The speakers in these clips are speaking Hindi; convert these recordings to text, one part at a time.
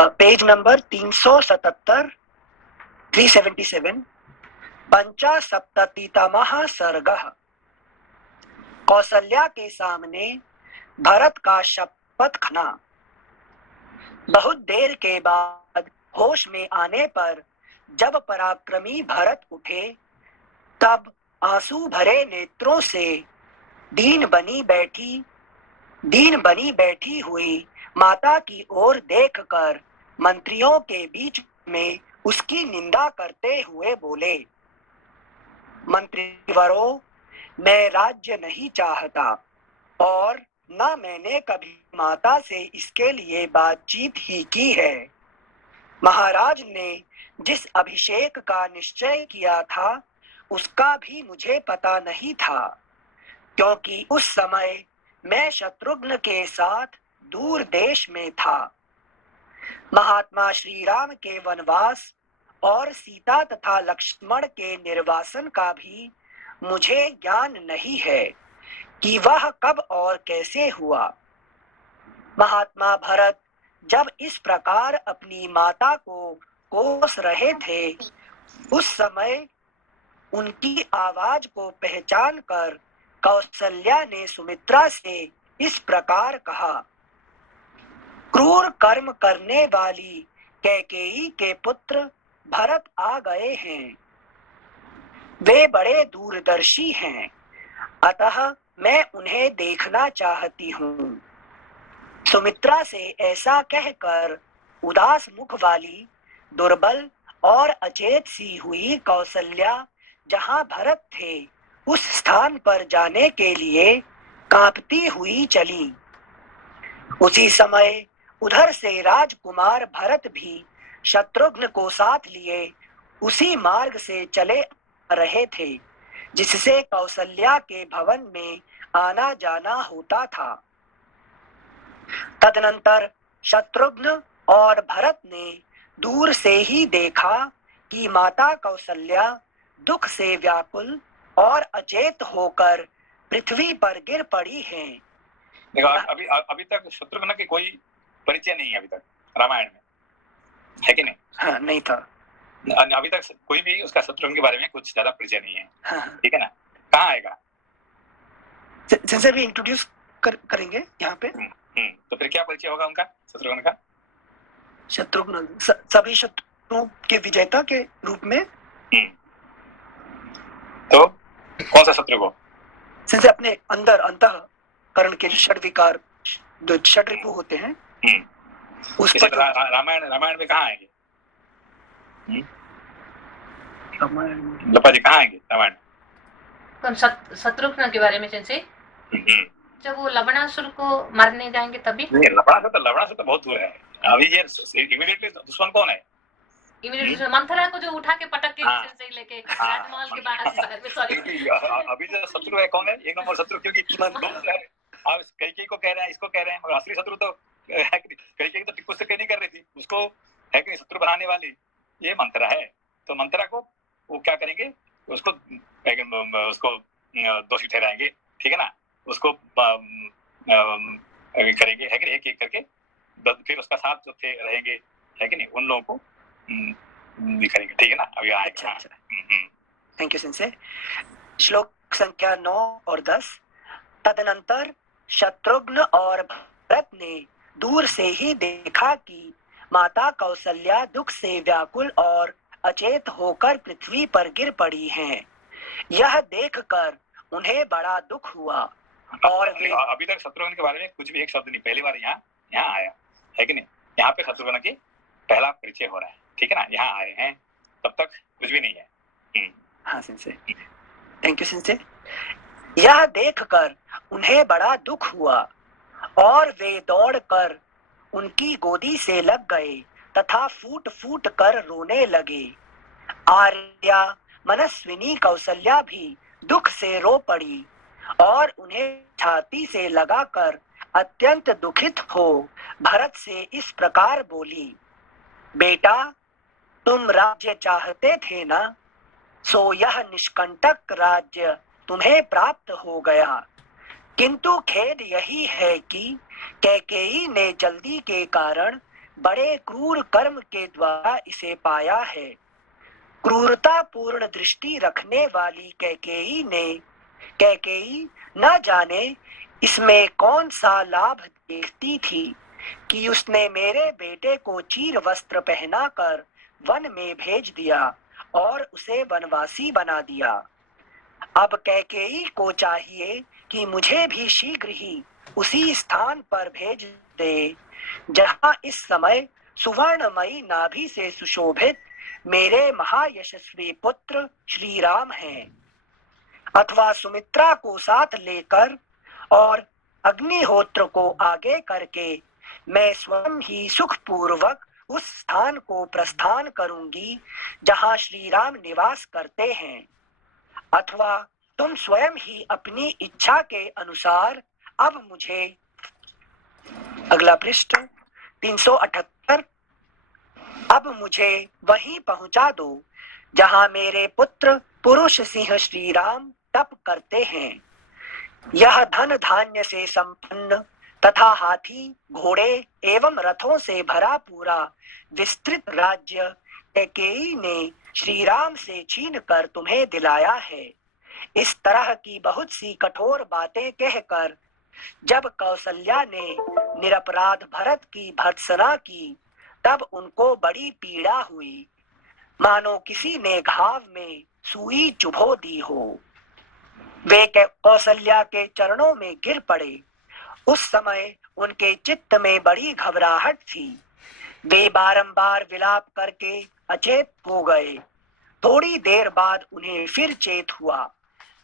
Page number 377, 377। पंचासप्ततितमः सर्गः। कौसल्या के सामने भरत का शपथ खाना। बहुत देर के बाद होश में आने पर जब पराक्रमी भरत उठे, तब आंसू भरे नेत्रों से दीन बनी बैठी हुई माता की ओर देखकर मंत्रियों के बीच में उसकी निंदा करते हुए बोले, मंत्रीवरों, मैं राज्य नहीं चाहता और न मैंने कभी माता से इसके लिए बातचीत ही की है। महाराज ने जिस अभिषेक का निश्चय किया था उसका भी मुझे पता नहीं था, क्योंकि उस समय मैं शत्रुघ्न के साथ दूर देश में था। महात्मा श्री राम के वनवास और सीता तथा लक्ष्मण के निर्वासन का भी मुझे ज्ञान नहीं है कि वह कब और कैसे हुआ। महात्मा भरत जब इस प्रकार अपनी माता को कोस रहे थे, उस समय उनकी आवाज को पहचान कर कौसल्या ने सुमित्रा से इस प्रकार कहा, क्रूर कर्म करने वाली कैकेयी के पुत्र भरत आ गए हैं। वे बड़े दूरदर्शी हैं, अतः मैं उन्हें देखना चाहती हूँ। सुमित्रा से ऐसा कहकर उदास मुख वाली, दुर्बल और अचेत सी हुई कौसल्या जहाँ भरत थे उस स्थान पर जाने के लिए कांपती हुई चली। उसी समय उधर से राजकुमार भरत भी शत्रुघ्न को साथ लिए उसी मार्ग से चले रहे थे जिससे कौसल्या के भवन में आना जाना होता था। तदनंतर शत्रुघ्न और भरत ने दूर से ही देखा कि माता कौसल्या दुख से व्याकुल और अचेत होकर पृथ्वी पर गिर पड़ी हैं। देखो, अभी तक शत्रुघ्न की कोई परिचय नहीं है अभी तक रामायण में, है कि नहीं? हाँ, नहीं था। अभी तक कोई भी उसका शत्रुघ्न के बारे में कुछ ज्यादा परिचय नहीं है। हाँ। ठीक है ना? कहाँ आएगा? जैसे भी इंट्रोड्यूस करेंगे यहाँ पे। तो फिर क्या परिचय होगा उनका, शत्रुघ्न का? शत्रुघ्न सभी शत्रुओं के विजेता के रूप में। तो कौन सा शत्रु को? जैसे अपने अंदर अंतःकरण के षड विकार, जो षड रिपु होते हैं, उस पर रामायण में कहाँ आएंगे? लपा जी कहाँ आएंगे रामायण? शत्रुघ्न के बारे में जैसे जब वो लवणासुर को मारने जाएंगे तभी। नहीं, लवणासुर तो बहुत दूर है। अभी ये इमीडिएटली दुश्मन कौन है? मंथरा को जो उठा के पटक के से लेके राजमहल के बाहर में, सॉरी अभी जो शत्रु है कौन है? एक नंबर शत्रु, क्योंकि अब कैकेयी को कह रहे हैं, इसको कह रहे हैं, मगर असली शत्रु तो कैकेयी तो टिप्पू से नहीं कर रही थी, उसको है कि शत्रु बनाने वाली ये मंथरा है। तो मंथरा को वो क्या करेंगे, उसको दोषी ठहराएंगे, ठीक है ना? उसको करेंगे, है कि नहीं, एक एक करके फिर उसका साथ जो थे रहेंगे, है कि नहीं, उन लोगों को करेंगे, ठीक है ना? अभी आएगा। Thank you sensei. श्लोक संख्या 9 और 10। तदनंतर शत्रुघ्न और भरत ने दूर से ही देखा कि माता कौसल्या दुख से व्याकुल और अचेत होकर पृथ्वी पर गिर पड़ी हैं। यह देखकर उन्हें बड़ा दुख हुआ और अभी तक शत्रुघ्न के बारे में कुछ भी एक शब्द नहीं, पहली बार यहाँ आया, है कि नहीं? यहाँ पे शत्रुघ्न की पहला परिचय हो रहा है, ठीक है ना? यहाँ आए हैं, तब तक कुछ भी नहीं है। हाँ सिंसे, थैंक यू सिंसे। यह देखकर उन्हें बड़ा दुख हुआ और वे दौड़कर उनकी गोदी से लग गए तथा फूट फूट कर रोने लगे। आर्या मनस्विनी कौसल्या भी दुख से रो पड़ी और उन्हें छाती से लगाकर अत्यंत दुखित हो भरत से इस प्रकार बोली, बेटा, तुम राज्य चाहते थे ना, सो यह निष्कंटक राज्य तुम्हें प्राप्त हो गया। किंतु खेद यही है कि कैकेयी ने जल्दी के कारण बड़े क्रूर कर्म के द्वारा इसे पाया है। क्रूरता पूर्ण दृष्टि रखने वाली कैकेयी न जाने इसमें कौन सा लाभ देखती थी कि उसने मेरे बेटे को चीर वस्त्र पहनाकर वन में भेज दिया और उसे वनवासी बना दिया। अब कैकेयी को चाहिए कि मुझे भी शीघ्र ही उसी स्थान पर भेज दे जहां इस समय सुवर्णमयी नाभि से सुशोभित मेरे महायशस्वी पुत्र श्री राम हैं, अथवा सुमित्रा को साथ लेकर और अग्निहोत्र को आगे करके मैं स्वयं ही सुखपूर्वक उस स्थान को प्रस्थान करूंगी जहां श्री राम निवास करते हैं, अथवा तुम स्वयं ही अपनी इच्छा के अनुसार अब मुझे, अगला पृष्ठ 378, अब मुझे वहीं पहुंचा दो जहां मेरे पुत्र पुरुष सिंह श्री राम तप करते हैं। यह धन धान्य से संपन्न तथा हाथी घोड़े एवं रथों से भरा पूरा विस्तृत राज्य कैकेयी ने श्री राम से छीन कर तुम्हें दिलाया है। इस तरह की बहुत सी कठोर बातें कहकर जब कौसल्या ने निरपराध भरत की भर्त्सना की तब उनको बड़ी पीड़ा हुई, मानो किसी ने घाव में सुई चुभो दी हो। वे कौसल्या के चरणों में गिर पड़े। उस समय उनके चित्त में बड़ी घबराहट थी। वे बारंबार विलाप करके अचेत हो गए। थोड़ी देर बाद उन्हें फिर चेत हुआ।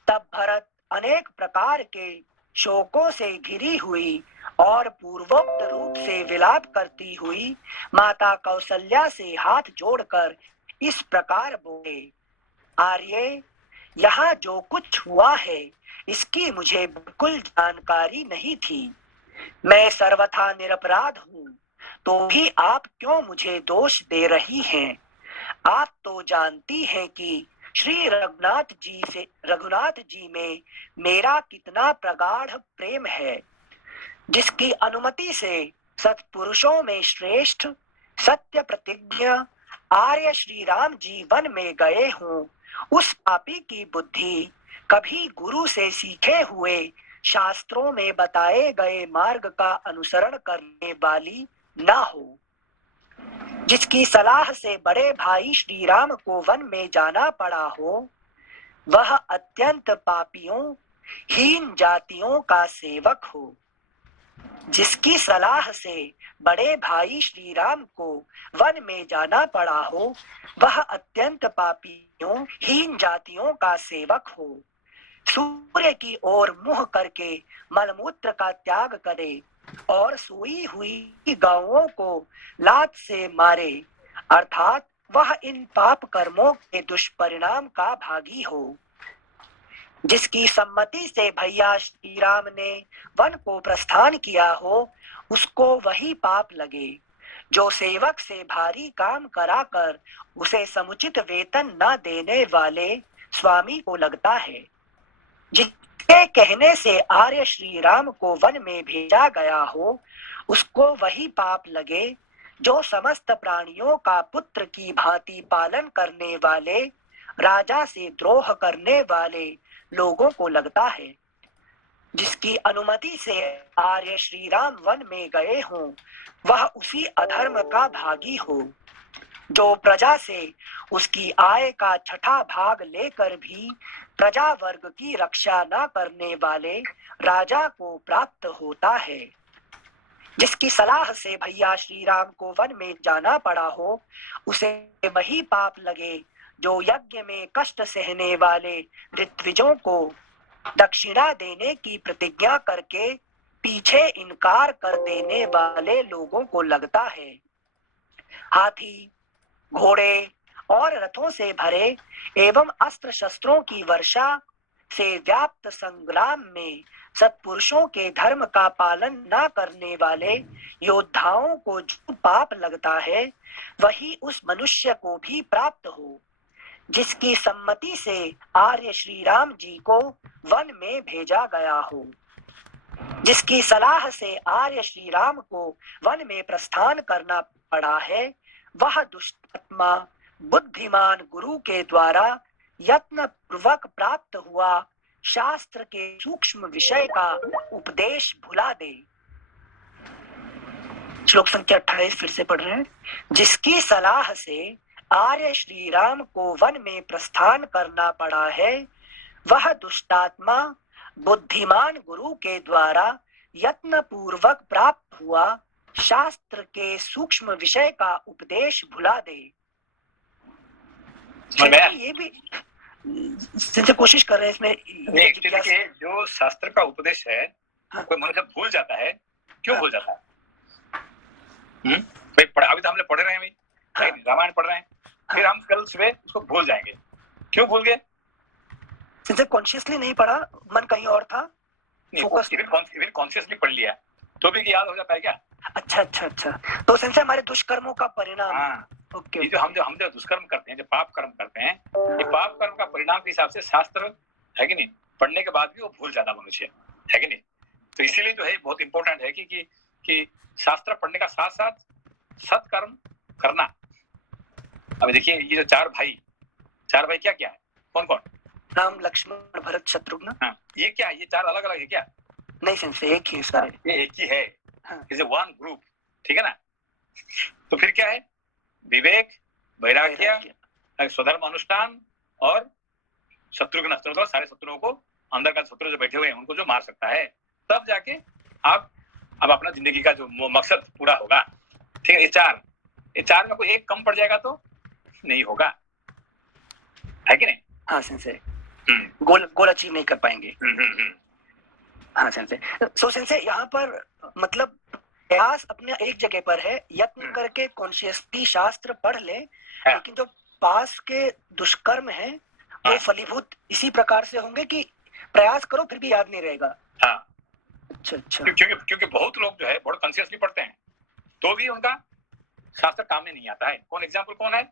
तब भरत अनेक प्रकार के शोकों से घिरी हुई और पूर्वोक्त रूप से विलाप करती हुई माता कौसल्या से हाथ जोड़कर इस प्रकार बोले, आर्ये, यहाँ जो कुछ हुआ है इसकी मुझे बिल्कुल जानकारी नहीं थी। मैं सर्वथा निरपराध हूँ, तो भी आप क्यों मुझे दोष दे रही हैं? आप तो जानती हैं कि श्री रघुनाथ जी में मेरा कितना प्रगाढ़ प्रेम है, जिसकी अनुमति से सत्पुरुषों में श्रेष्ठ सत्य प्रतिज्ञ आर्य श्री राम जी वन में गए हों। उस पापी की बुद्धि कभी गुरु से सीखे हुए शास्त्रों में बताए गए मार्ग का अनुसरण करने वाली न हो, जिसकी सलाह से बड़े भाई श्री राम को वन में जाना पड़ा हो, वह अत्यंत पापियों हीन जातियों का सेवक हो। जिसकी सलाह से बड़े भाई श्री राम को वन में जाना पड़ा हो, वह अत्यंत पापियों हीन जातियों का सेवक हो। सूर्य की ओर मुंह करके मलमूत्र का त्याग करे और सोई हुई गौओं को लात से मारे, अर्थात वह इन पाप कर्मों के दुष्परिणाम का भागी हो। जिसकी सम्मति से भैया श्री राम ने वन को प्रस्थान किया हो, उसको वही पाप लगे जो सेवक से भारी काम कराकर उसे समुचित वेतन न देने वाले स्वामी को लगता है। जिसके कहने से आर्य श्री राम को वन में भेजा गया हो, उसको वही पाप लगे जो समस्त प्राणियों का पुत्र की भांति पालन करने वाले राजा से द्रोह करने वाले लोगों को लगता है। जिसकी अनुमति से आर्य श्री राम वन में गए हों, वह उसी अधर्म का भागी हो जो प्रजा से उसकी आय का छठा भाग लेकर भी प्रजा वर्ग की रक्षा न करने वाले राजा को प्राप्त होता है। जिसकी सलाह से भैया श्री राम को वन में जाना पड़ा हो, उसे वही पाप लगे जो यज्ञ में कष्ट सहने वाले ऋत्विजों को दक्षिणा देने की प्रतिज्ञा करके पीछे इनकार कर देने वाले लोगों को लगता है। हाथी घोड़े और रथों से भरे एवं अस्त्र शस्त्रों की वर्षा से व्याप्त संग्राम में सत्पुरुषों के धर्म का पालन न करने वाले योद्धाओं को जो पाप लगता है, वही उस मनुष्य को भी प्राप्त हो जिसकी सम्मति से आर्य श्री राम जी को वन में भेजा गया हो। जिसकी सलाह से आर्य श्री राम को वन में प्रस्थान करना पड़ा है वह दुष्टात्मा बुद्धिमान गुरु के द्वारा यत्न पूर्वक प्राप्त हुआ शास्त्र के सूक्ष्म विषय का उपदेश भुला दे। श्लोक संख्या 28 फिर से पढ़ रहे हैं। जिसकी सलाह से आर्य श्री राम को वन में प्रस्थान करना पड़ा है वह दुष्टात्मा बुद्धिमान गुरु के द्वारा यत्न पूर्वक प्राप्त हुआ शास्त्र के सूक्ष्म विषय का उपदेश भुला दे। ये भी जिनसे कोशिश कर रहे हैं इसमें जो शास्त्र का उपदेश है कोई मनुष्य भूल जाता है, क्यों भूल जाता है? भाई अभी तो हमने पढ़ रहे हैं, रामायण पढ़ रहे हैं, फिर हम कल सुबह उसको भूल जाएंगे। क्यों भूल गए? सिंसे कॉन्शियसली नहीं पढ़ा, मन कहीं और था, फोकस इवन कॉन्शियसली पढ़ लिया तो भी याद हो जाता है क्या? अच्छा अच्छा अच्छा, तो सिंसे हमारे दुष्कर्मों का परिणाम। हाँ, ओके। ये जो हम जो दुष्कर्म करते हैं, जो पाप कर्म करते हैं, ये पाप कर्म का परिणाम के हिसाब से शास्त्र है कि नहीं, पढ़ने के बाद भी वो भूल जाता मनुष्य, है कि नहीं? तो इसीलिए जो है बहुत इंपॉर्टेंट है कि शास्त्र पढ़ने का साथ साथ सत्कर्म करना। अभी देखिए ये जो चार भाई क्या क्या है? कौन कौन? राम लक्ष्मण भरत शत्रुघ्न। हाँ, ये क्या, ये चार अलग अलग है क्या? नहीं सिंसे एक ही सारे, ये एक ही है। हाँ। इज वन ग्रुप, ठीक है ना? तो फिर क्या है? विवेक, वैराग्य, स्वधर्म अनुष्ठान और शत्रुघ्न, सारे शत्रुओं को, अंदर का शत्रु जो बैठे हुए हैं उनको जो मार सकता है, तब जाके आप अब अपना जिंदगी का जो मकसद पूरा होगा। ठीक है, ये चार में कोई एक कम पड़ जाएगा तो नहीं होगा, है कि नहीं? हाँ सेंसे, गोल अचीव नहीं कर पाएंगे। हाँ सेंसे, सो सेंसे यहाँ पर मतलब प्रयास अपने एक जगह पर है, यत्न करके कॉन्शियसली शास्त्र पढ़ ले, लेकिन जो पास के दुष्कर्म है वो फलीभूत इसी प्रकार से होंगे कि प्रयास करो फिर भी याद नहीं रहेगा। हाँ, अच्छा अच्छा, क्योंकि बहुत लोग जो है बहुत कॉन्शियसली पढ़ते हैं तो भी उनका शास्त्र काम में नहीं आता है। कौन एग्जाम्पल कौन है?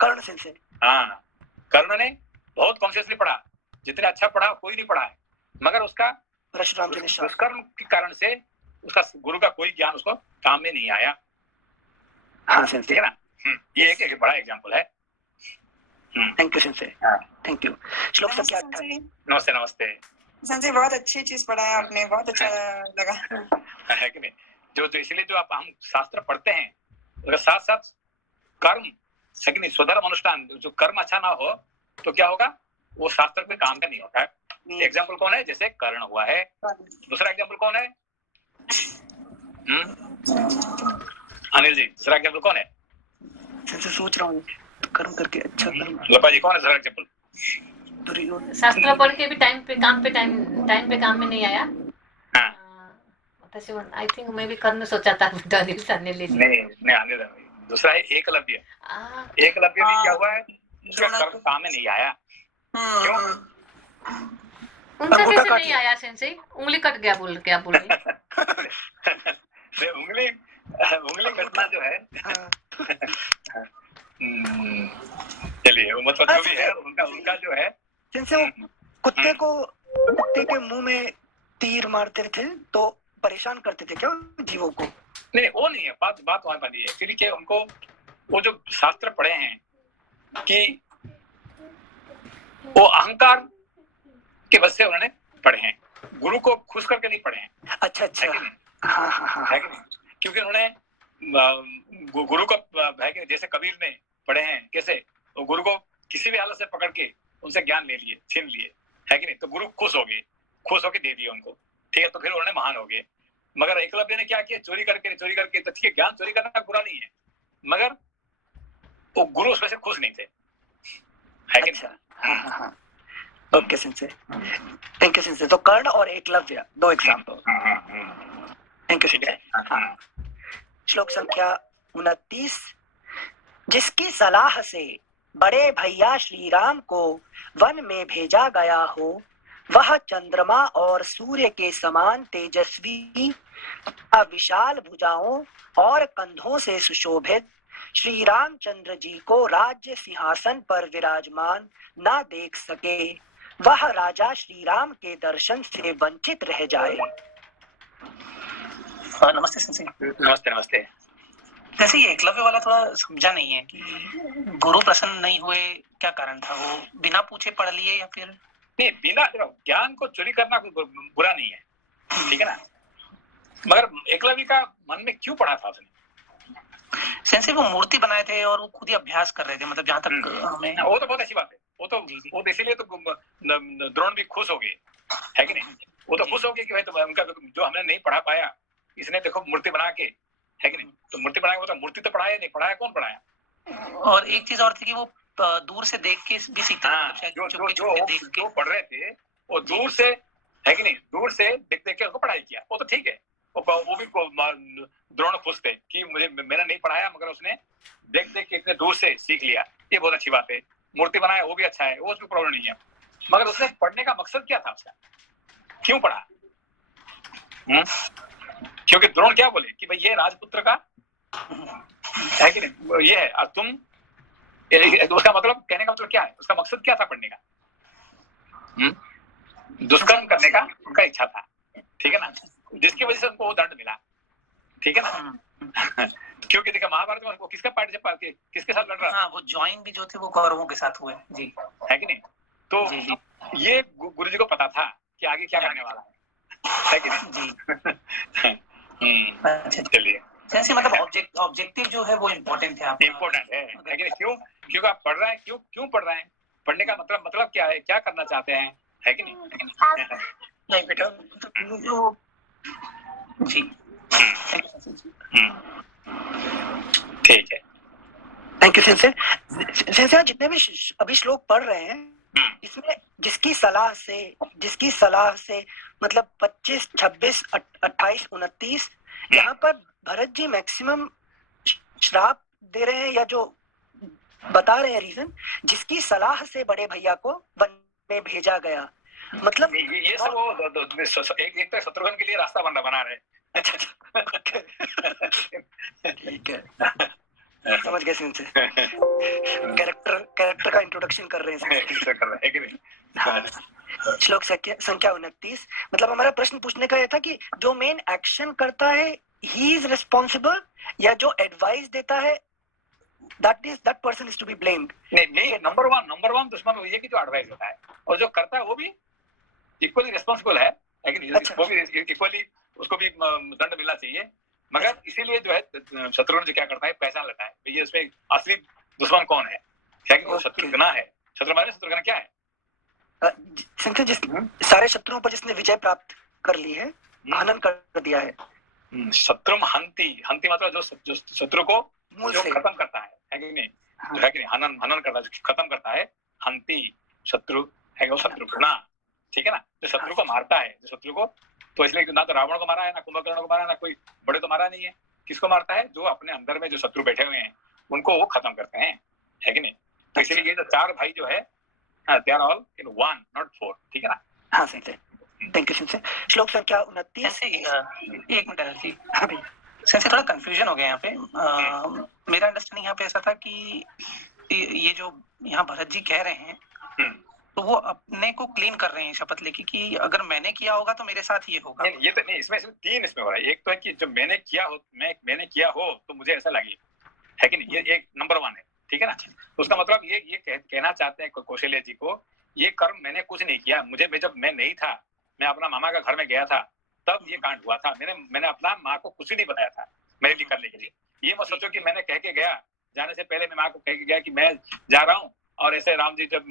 कर्ण सेंसे। हाँ, कर्ण ने बहुत कॉन्शियसली पढ़ा, जितने अच्छा पढ़ा कोई नहीं पढ़ा है, मगर उसका परशुराम जी ने दुष्कर्म के कारण से उसका गुरु का कोई ज्ञान उसको काम में नहीं आया। हाँ सेंसे, ठीक है ना? ये एक बड़ा एग्जाम्पल है। Thank you sensei, thank you. श्लोक संख्या 28। नमस्ते नमस्ते संजय, बहुत अच्छी चीज पढ़ाया आपने, बहुत अच्छा लगा, है कि नहीं? जो इसलिए जो हम शास्त्र पढ़ते हैं उसके साथ साथ कर्म, है कि नहीं, स्वधर्म अनुष्ठान, जो कर्म अच्छा ना हो तो क्या होगा, वो शास्त्र में काम का नहीं होता है। एग्जाम्पल कौन है? जैसे कर्ण हुआ है। दूसरा एग्जाम्पल कौन है? अनिल जी, दूसरा एग्जाम्पल कौन है? सोच रहा हूँ कर्म करके अच्छा कर्म। लपा जी, कौन है दूसरा एग्जाम्पल? शास्त्र पढ़ के भी टाइम पे काम में नहीं आया। आई थिंक मैं भी करने सोचा था, अनिल सर ने ले लिया। नहीं आने दो। दूसरा है एकलव्य। एकलव्य भी क्या हुआ है, उसका कर्म काम में नहीं आया। क्यों? उनका कैसे नहीं आया सेंसे? उंगली कट गया, बोल क्या बोल रही? उंगली कटना जो है, चलिए वो मतलब जो भी है उनका जो है, जैसे वो कुत्ते के मुंह में तीर मारते थे तो परेशान करते थे क्या जीवों को? नहीं, वो नहीं है बात वहां पर नहीं है। एक्चुअली क्या, उनको वो जो शास्त्र पढ़े हैं कि वो अहंकार के वजह से उन्होंने पढ़े हैं, गुरु को खुश करके नहीं पढ़े हैं। अच्छा अच्छा, हाँ, है कि नहीं? क्योंकि उन्होंने गुरु को है कि जैसे कबीर ने पढ़े हैं, कैसे वो गुरु को किसी भी हालत से पकड़ के उनसे ज्ञान ले लिए, छीन लिए, है कि नहीं? तो गुरु खुश होके दे दिए उनको, ठीक है? तो फिर उन्होंने महान हो गए। मगर एकलव्य ने क्या किया, चोरी करके तो ठीक है, ज्ञान चोरी करना बुरा नहीं है, मगर वो गुरु उसमें से खुश नहीं थे, है कि नहीं? हाँ। Okay sensei, thank you sensei. तो कर्ण और एकलव्य दो एग्जाम्पल। Thank you sensei. श्लोक संख्या 29। जिसकी सलाह से बड़े भैया श्री राम को वन में भेजा गया हो वह चंद्रमा और सूर्य के समान तेजस्वी, विशाल भुजाओं और कंधों से सुशोभित श्री रामचंद्र जी को राज्य सिंहासन पर विराजमान ना देख सके, वह राजा श्री राम के दर्शन से वंचित रह जाए। नमस्ते संजय। नमस्ते। जैसे ये एकलव्य वाला थोड़ा समझा नहीं है कि गुरु प्रसन्न नहीं हुए, क्या कारण था? वो बिना पूछे पढ़ लिए या फिर? नहीं, बिना ज्ञान को चोरी करना कोई बुरा नहीं है, ठीक है ना, मगर एकलव्य का मन में क्यों पड़ा था उसने? सेंसे वो मूर्ति बनाए थे और वो खुद ही अभ्यास कर रहे थे, मतलब जहाँ तक हमें। वो तो बहुत अच्छी बात है, वो तो इसीलिए तो द्रोण भी खुश हो गए, है कि नहीं? वो तो खुश हो गए कि भाई तो उनका जो हमने नहीं पढ़ा पाया, इसने देखो मूर्ति बना के, है कि नहीं? तो मूर्ति बना के मतलब मूर्ति तो पढ़ाया नहीं, पढ़ाया कौन पढ़ाया? और एक चीज और थी कि वो दूर से देख के भी सीखते थे, जो पढ़ रहे थे वो दूर से, है कि नहीं, दूर से देख देख के उसको पढ़ाई किया, वो तो ठीक है, वो भी द्रोण खुश थे कि मुझे मैंने नहीं पढ़ाया मगर उसने देख देख के इतने दूर से सीख लिया, ये बहुत अच्छी बात है। मूर्ति बनाया वो भी अच्छा है, वो उसमें प्रॉब्लम नहीं है, मगर उसने पढ़ने का मकसद क्या था उसका, क्यों पढ़ा? क्योंकि द्रोण क्या बोले कि भाई ये राजपुत्र का, है कि नहीं, ये है और तुम, उसका मतलब कहने का मतलब क्या है, उसका मकसद क्या था पढ़ने का? दुष्कर्म करने का उनका इच्छा था, ठीक है ना, जिसकी वजह से उनको वो दंड मिला, ठीक है ना। क्योंकि देखा महाभारत में वो किसका पार्टी किसके साथ लड़ रहा था? वो ज्वाइन भी जो थे वो कौरवों के साथ हुए जी, है कि नहीं? तो जी। ये गुरु जी को पता था कि आगे क्या करने वाला है कि नहीं? जी। चलिए, जैसे मतलब ऑब्जेक्टिव जो है वो इम्पोर्टेंट है, इम्पोर्टेंट है कि नहीं? क्यों आप पढ़ रहे हैं, क्यों पढ़ रहे हैं, पढ़ने का मतलब क्या है, क्या करना चाहते हैं, है कि नहीं? नहीं बेटा जी, ठीक है, थैंक यू सेंसे। जितने भी अभी श्लोक पढ़ रहे हैं इसमें जिसकी सलाह से मतलब 25, 26, 28, 29 यहाँ पर भरत जी मैक्सिमम श्राप दे रहे हैं या जो बता रहे हैं रीजन, जिसकी सलाह से बड़े भैया को वन में भेजा गया, मतलब ये सब वो एक तो शत्रुघ्न के लिए रास्ता बना रहे हैं। ठीक है, समझ गए सेंसे, कैरेक्टर का इंट्रोडक्शन कर रहे हैं। श्लोक संख्या 29, मतलब हमारा प्रश्न पूछने का यह था कि जो मेन एक्शन करता है ही इज रिस्पॉन्सिबल या जो एडवाइस देता है that person is to be blamed? नहीं, नंबर वन दुश्मन वही है कि जो एडवाइस देता है, और जो करता है वो भी इक्वली रिस्पॉन्सिबल है कि अच्छा। वो भी इक्वली उसको भी दंड मिलना चाहिए, मगर इसीलिए जो है शत्रुघ्न जो क्या करता है, पहचान लेता है ये इसमें असली दुश्मन कौन है, क्या कि वो शत्रुघ्न है। शत्रुघ्न क्या है? जिस सारे शत्रुओं पर जिसने विजय प्राप्त कर ली है, हनन कर दिया है। शत्रु हंती मतलब जो शत्रु को जो खत्म करता है कि नहीं? हाँ। है कि नहीं? हनन करता है, खत्म करता है, हंती शत्रु है वो शत्रुघ्न, ठीक है ना, जो शत्रु को मारता है, जो शत्रु को, तो इसलिए ना तो रावण को मारा है, ना कुंभकर्ण को मारा है, ना कोई बड़े को मारा नहीं है, किसको मारता है? जो अपने अंदर में जो शत्रु बैठे हुए हैं उनको वो खत्म करते हैं, है कि नहीं? तो इसलिए ये जो चार भाई जो है, they are all in one, not four, ठीक है ना? हाँ सही है, थैंक यू सेंसे। श्लोक संख्या 29। एक मिनट जी, सेंसे थोड़ा कंफ्यूजन हो गया यहाँ पे। मेरा अंडरस्टैंडिंग यहाँ पे ऐसा था कि ये जो यहाँ भरत जी कह रहे हैं तो वो अपने को क्लीन कर रहे हैं शपथ लेके कि अगर मैंने किया होगा तो मेरे साथ ये होगा। ये तो नहीं, इसमें तीन इसमें हो रहा है। एक तो है कि जो मैंने किया हो तो मुझे ऐसा लगे, है कि नहीं? ये एक नंबर वन है, ठीक है ना? तो उसका मतलब ये कहना चाहते हैं कौशल्या जी को, ये कर्म मैंने कुछ नहीं किया, जब मैं नहीं था, मैं अपना मामा का घर में गया था तब ये कांड हुआ था, मैंने अपना माँ को कुछ नहीं बताया था मेरे लिए करने के लिए। ये मत सोचो कि मैंने कह के गया, जाने से पहले मैं माँ को कह के गया कि मैं जा रहा हूँ और ऐसे राम जी जब,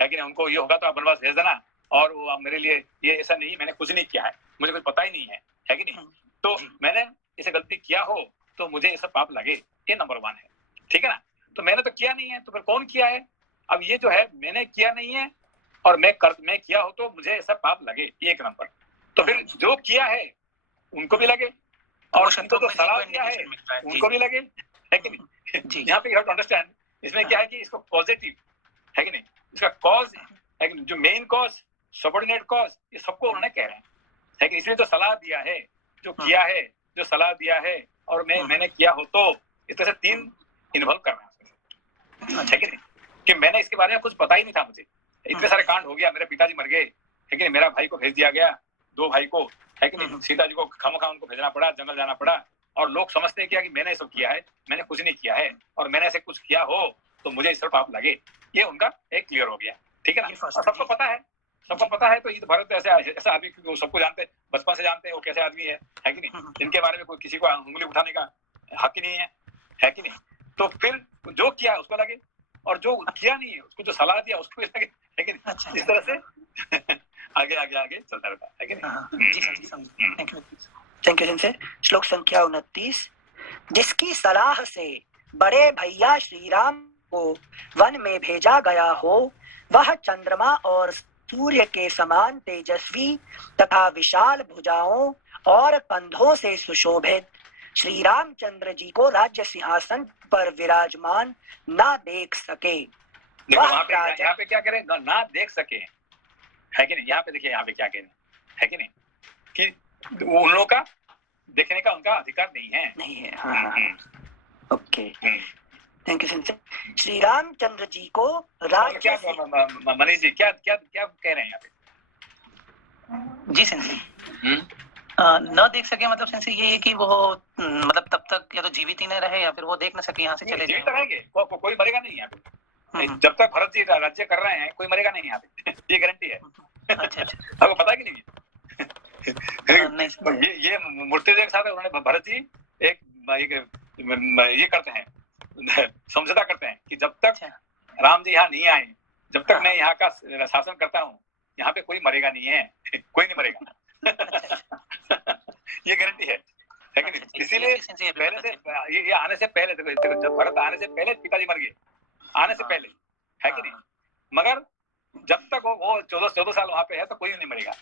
है कि नहीं, उनको ये होगा तो आप वनवास भेज देना, और वो मेरे लिए ये ऐसा नहीं, मैंने कुछ नहीं किया है, मुझे कुछ पता ही नहीं है कि नहीं? तो मैंने इसे गलती किया हो तो मुझे ऐसा पाप लगे, ये नंबर वन है, ठीक है ना? तो मैंने तो किया नहीं है, तो फिर कौन किया है? अब ये जो है मैंने किया नहीं है और मैं किया हो तो मुझे ऐसा पाप लगे, ये एक नंबर। तो फिर जो किया है उनको भी लगे और उनको तो सलाह दिया है उनको भी लगे, है कि नहीं? यहाँ पे यू हैव टू अंडरस्टैंड, इसमें क्या है कि इसको पॉजिटिव, है कि नहीं, इसका कॉज है कि जो मेन कॉज, सबऑर्डिनेट कॉज, ये सबको उन्होंने कह रहे हैं, है कि इसने जो सलाह दिया है, जो किया है, जो सलाह दिया है, और मैंने किया हो तो, इस तरह से तीन इन्वॉल्व करना है, अच्छा कि नहीं? कि मैंने इसके बारे में कुछ पता ही नहीं था, मुझे इतने सारे कांड हो गया, मेरे पिताजी मर गए, है कि नहीं, मेरा भाई को भेज दिया गया, दो भाई को, है कि नहीं, सीता जी को खामखा उनको भेजना पड़ा, जंगल जाना पड़ा, और लोग समझते हैं कि मैंने सब किया है, मैंने कुछ नहीं किया है, और मैंने ऐसे कुछ किया हो तो मुझे इस पर पाप लगे, ये उनका एक क्लियर हो गया, ठीक है ना। सबको पता है, सबको पता है। तो ये तो भारत ऐसा आदमी, क्योंकि सबको जानते हैं, बचपन से जानते हैं वो कैसे आदमी है कि नहीं। इनके बारे में कोई किसी को उंगली उठाने का हक ही नहीं है कि नहीं। तो फिर जो किया उसको लगे, और जो किया नहीं है उसको जो सलाह दिया उसको भी लगे, है कि नहीं। इस तरह से आगे आगे आगे चलता रहता है कि नहीं। Thank you sensei. श्लोक संख्या 29। जिसकी सलाह से बड़े भैया श्री राम को वन में भेजा गया हो, वह चंद्रमा और सूर्य के समान तेजस्वी तथा विशाल भुजाओं और कंधों से सुशोभित श्री रामचंद्र जी को राज्य सिंहासन पर विराजमान ना देख सके। यहाँ पे क्या करें, ना देख सके, है कि नहीं। यहाँ पे देखिए, यहाँ पे क्या कह रहे हैं, है कि नहीं, कि उन लोगों का देखने का उनका अधिकार नहीं है। हाँ। Okay, thank you sensei. Shri Ramchandra ji को राज्य क्या मनीष जी क्या क्या क्या कह रहे हैं यहाँ पे। जी सेंसे, न देख सके मतलब सेंसे ये है कि वो मतलब तब तक या तो जीवित ही न रहे या फिर वो देख न सके, यहाँ से चले जीवित रहेंगे, कोई मरेगा नहीं यहाँ पे। जब तक भरत जी राज्य कर रहे हैं कोई मरेगा नहीं यहाँ पे, ये गारंटी है। अच्छा, आपको पता कि नहीं है? ये मूर्ति के साथ उन्होंने भरत जी एक ये करते हैं, समझौता करते हैं कि जब तक राम जी यहाँ नहीं आए, जब तक मैं यहाँ का शासन करता हूँ, यहाँ पे कोई मरेगा नहीं है, कोई नहीं मरेगा। ये गारंटी है कि नहीं। इसीलिए पहले से ये आने से पहले, देखो जब भरत आने से पहले पिताजी मर गए, आने से पहले, है कि नहीं। मगर जब तक वो 14 साल वहां पे है तो कोई नहीं मरेगा।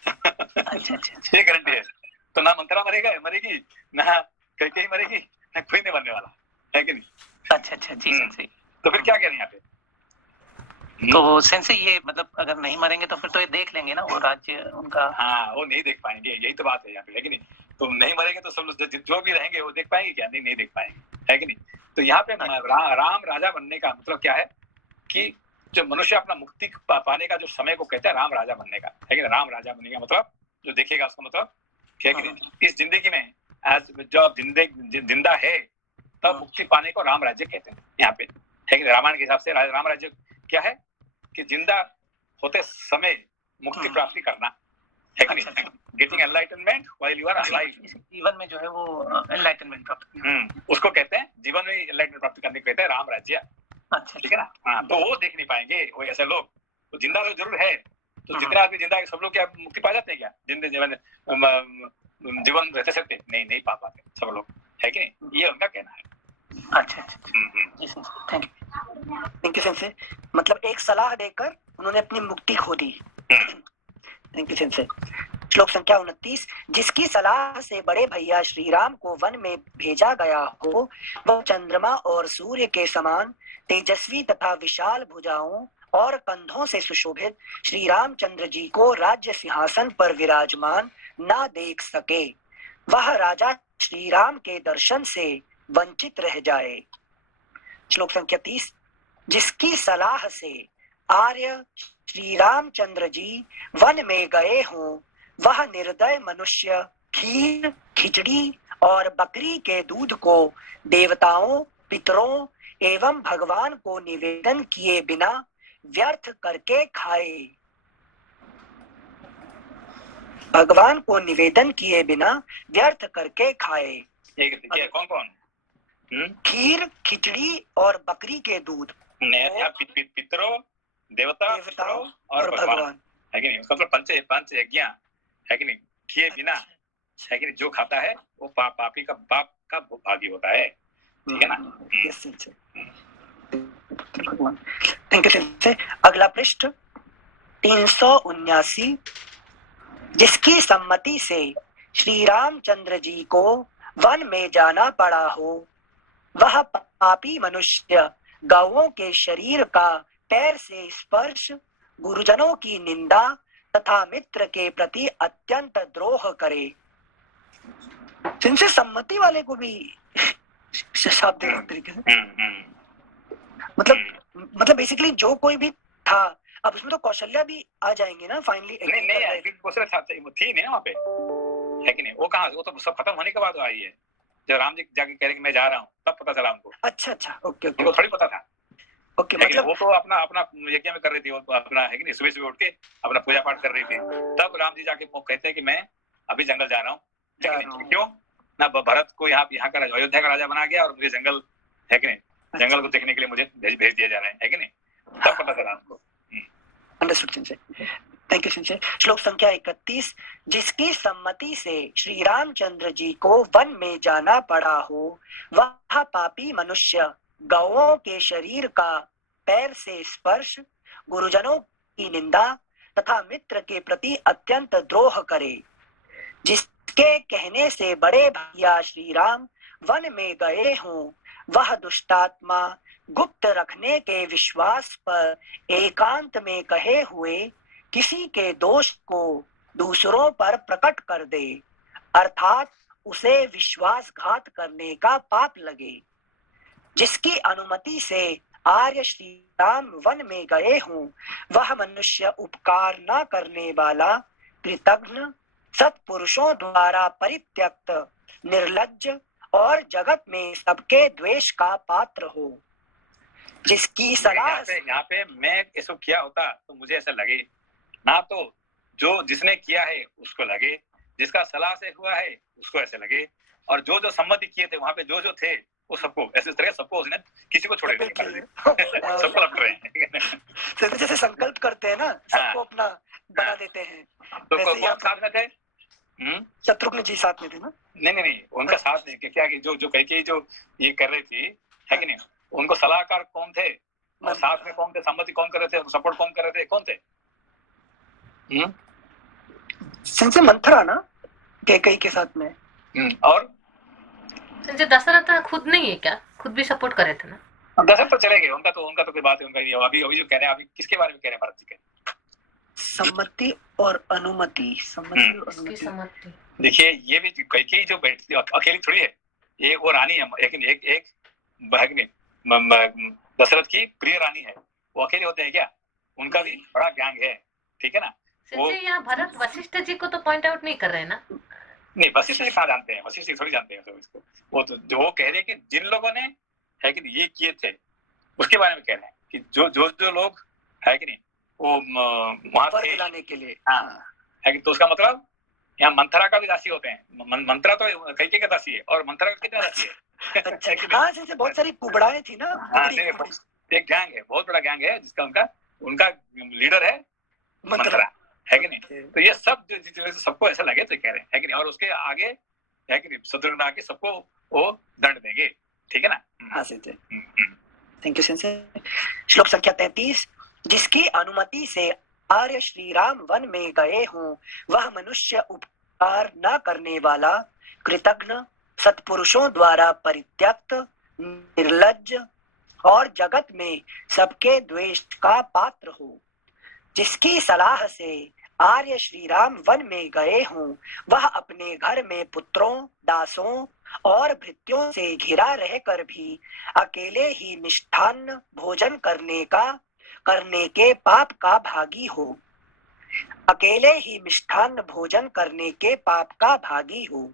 ये गारंटी है। तो ना मंथरा मरेगी, ना कैकेयी मरेगी, ना कोई नहीं मरने वाला, है कि नहीं। अच्छा जी सेंसे। तो फिर क्या कह रहे हैं यहाँ पे। तो सेंसे ये मतलब अगर नहीं मरेंगे तो फिर तो ये देख लेंगे ना वो राज्य उनका। हाँ, वो नहीं देख पाएंगे, यही तो बात है यहाँ पे, है कि नहीं। तो नहीं मरेंगे तो सब लोग जो भी रहेंगे वो देख पाएंगे क्या, नहीं देख पाएंगे, है कि नहीं। तो यहाँ पे राम राजा बनने का मतलब क्या है कि जो मनुष्य अपना मुक्ति पाने का जो समय को कहते हैं राम राजा बनने का, है कि नहीं। राम राजा बनने का मतलब जो देखेगा उसका मतलब है कि नहीं। इस जिंदगी में जब जिंदा है तब मुक्ति पाने को राम राज्य कहते हैं यहाँ पे, है कि रामायण के हिसाब से राम राज्य क्या है कि जिंदा होते समय मुक्ति प्राप्ति करना, है कि नहीं। Getting enlightenment while you are alive. जीवन में जो है वो एनलाइटनमेंट प्राप्त उसको कहते हैं, जीवन में एनलाइटनमेंट प्राप्ति करने को कहते हैं राम राज्य। अच्छा, ठीक है ना। हाँ, तो वो देख नहीं पाएंगे वो ऐसे लोग। तो जिंदा लोग जरूर है, तो जितने आदमी जिंदा है सब लोग क्या मुक्ति पा जाते हैं क्या, जीवन रहते सकते नहीं पा पाते सब लोग, है कि नहीं। ये उनका कहना है। अच्छा। Thank you sensei. मतलब एक सलाह देकर उन्होंने अपनी मुक्ति खो दी। Thank you sensei. श्लोक संख्या 29। जिसकी सलाह से बड़े भैया श्री राम को वन में भेजा गया हो, वह चंद्रमा और सूर्य के समान तेजस्वी तथा विशाल भुजाओं और कंधों से सुशोभित श्री रामचंद्र जी को राज्य सिंहासन पर विराजमान ना देख सके, वह राजा श्री राम के दर्शन से वंचित रह जाए। श्लोक संख्या 30। जिसकी सलाह से आर्य श्री रामचंद्र जी वन में गए हों, वह निर्दय मनुष्य खीर खिचड़ी और बकरी के दूध को देवताओं, पितरों एवं भगवान को निवेदन किए बिना व्यर्थ करके खाए। भगवान को निवेदन किए बिना व्यर्थ करके खाए। कौन खीर खिचड़ी और बकरी के दूध, पितरों, देवताओं और भगवान, है कि नहीं। मतलब पंच यज्ञ, है कि नहीं, किए बिना, है कि नहीं, जो खाता है वो पापी का बाप का भागी होता है, ठीक है ना। Thank you. अगला पृष्ठ 379। जिसकी सम्मति से श्री रामचंद्र जी को वन में जाना पड़ा हो, वह पापी मनुष्य गौओं के शरीर का पैर से स्पर्श, गुरुजनों की निंदा तथा मित्र के प्रति अत्यंत द्रोह करे। जिनसे सम्मति वाले को भी शाप दे तरीके से, मतलब बेसिकली जो कोई भी था, अब उसमें तो कौशल्या भी आ जाएंगे ना फाइनली। नहीं कौशल्या थी नहीं वहाँ पे, है कि नहीं। वो कहाँ, वो तो सब खत्म होने के बाद आई है। जब राम जी जाके कह रहे कि मैं जा रहा हूँ, तब पता चला उनको। अच्छा अच्छा, ओके ओके उनको थोड़ी पता था। ओके, लेकिन मतलब वो तो अपना अपना यज्ञ में कर रही थी, वो अपना है कि नहीं, सुबह सुबह उठ के अपना पूजा पाठ कर रही थी। तब राम जी जाके कहते हैं कि मैं अभी जंगल जा रहा हूँ। क्यों ना, भरत को यहाँ का अयोध्या का राजा बना गया और मुझे जंगल है कि नहीं, जंगल को देखने के लिए मुझे भेज दिया जा रहा है कि नहीं, तब पता चला उनको। Understood Sanjay, thank you Sanjay. श्लोक संख्या 31, जिसकी सम्मति से श्री रामचंद्र जी को वन में जाना पड़ा हो, वह पापी मनुष्य गौओं के शरीर का पैर से स्पर्श, गुरुजनों की निंदा तथा मित्र के प्रति अत्यंत द्रोह करे। जिसके कहने से बड़े भैया श्री राम वन में गए हों, वह दुष्टात्मा गुप्त रखने के विश्वास पर एकांत में कहे हुए किसी के दोष को दूसरों पर प्रकट कर दे, अर्थात उसे विश्वासघात करने का पाप लगे। जिसकी अनुमति से आर्य श्री राम वन में गए हों, वह मनुष्य उपकार न करने वाला, कृतघ्न, सत्पुरुषों द्वारा परित्यक्त, निर्लज्ज और जगत में सबके द्वेष का पात्र हो। जिसकी सलाह यहाँ पे मैं इसको किया होता तो मुझे ऐसा लगे ना, तो जो जिसने किया है उसको लगे, जिसका सलाह से हुआ है उसको ऐसे लगे, और जो जो सम्मति किए थे वहां पे जो जो थे वो सबको ऐसे तरह सबको उसने किसी को छोड़े नहीं, सबको लपट रहे हैं। जैसे संकल्प करते हैं ना, सबको अपना बना देते हैं। तो कौन साथ में थे? शत्रुघ्न जी साथ में थे ना? नहीं, उनका साथ नहीं, क्या जो कैकेयी जो ये कर रही थी है कि नहीं, उनको सलाहकार कौन थे और साथ में कौन थे, सम्मति कौन कर रहे थे, सपोर्ट कौन कर रहे थे, कौन थे? संजय मंथरा ना, कैकेयी के साथ में। और संजय दशरथ खुद नहीं है क्या? खुद भी सपोर्ट कर रहे थे ना? दशरथ तो चले गए, उनका तो कोई बात है, उनका अभी जो कह रहे हैं, अभी किसके बारे में कह रहे हैं? भरत जी के सम्मति और अनुमति, सम्मति और अनुमति। देखिए ये भी कैकेयी जो बैठती अकेली थोड़ी है, ये वो रानी है, लेकिन एक दशरथ की प्रिय रानी है, वो अकेले होते हैं क्या? उनका भी बड़ा गैंग है, ठीक है ना। वो यहाँ भरत वशिष्ठ जी को तो पॉइंट आउट नहीं कर रहे ना? नहीं, वशिष्ठ जी कहाँ जानते हैं, वशिष्ठ जी थोड़ी जानते हैं इसको। वो तो जो वो कह रहे हैं कि जिन लोगों ने है कि ये किए थे उसके बारे में कह रहे हैं कि जो लोग है कि नहीं वो वहां लाने के लिए, है कि, तो उसका मतलब यहाँ मंथरा का भी दासी होते हैं। मंथरा तो कैकेयी का दासी है, और मंथरा का कितना दासी है? हाँ, जैसे बहुत सारी कुबड़ाएं थी ना। एक गैंग है, बहुत बड़ा गैंग है, जिसका उनका लीडर है मंथरा, है कि नहीं। तो ये सब सबको ऐसा लगे तो कह रहे हैं, है कि नहीं, और उसके आगे है कि नहीं शत्रुघ्न आके सबको वो दंड देंगे, ठीक है ना। हाँ संजय, थैंक यू संजय। श्लोक संख्या 33, जिसकी अनुमति से आर्य श्री राम वन में गए हों, वह मनुष्य उपकार न करने वाला, कृतघ्न, सत्पुरुषों द्वारा परित्यक्त, निर्लज्ज और जगत में सबके द्वेष का पात्र हो। जिसकी सलाह से आर्य श्री राम वन में गए हों, वह अपने घर में पुत्रों, दासों और भृत्यों से घिरा रहकर भी अकेले ही मिष्ठान्न भोजन करने के पाप का भागी हो। अकेले ही मिष्ठान्न भोजन करने के पाप का भागी हो।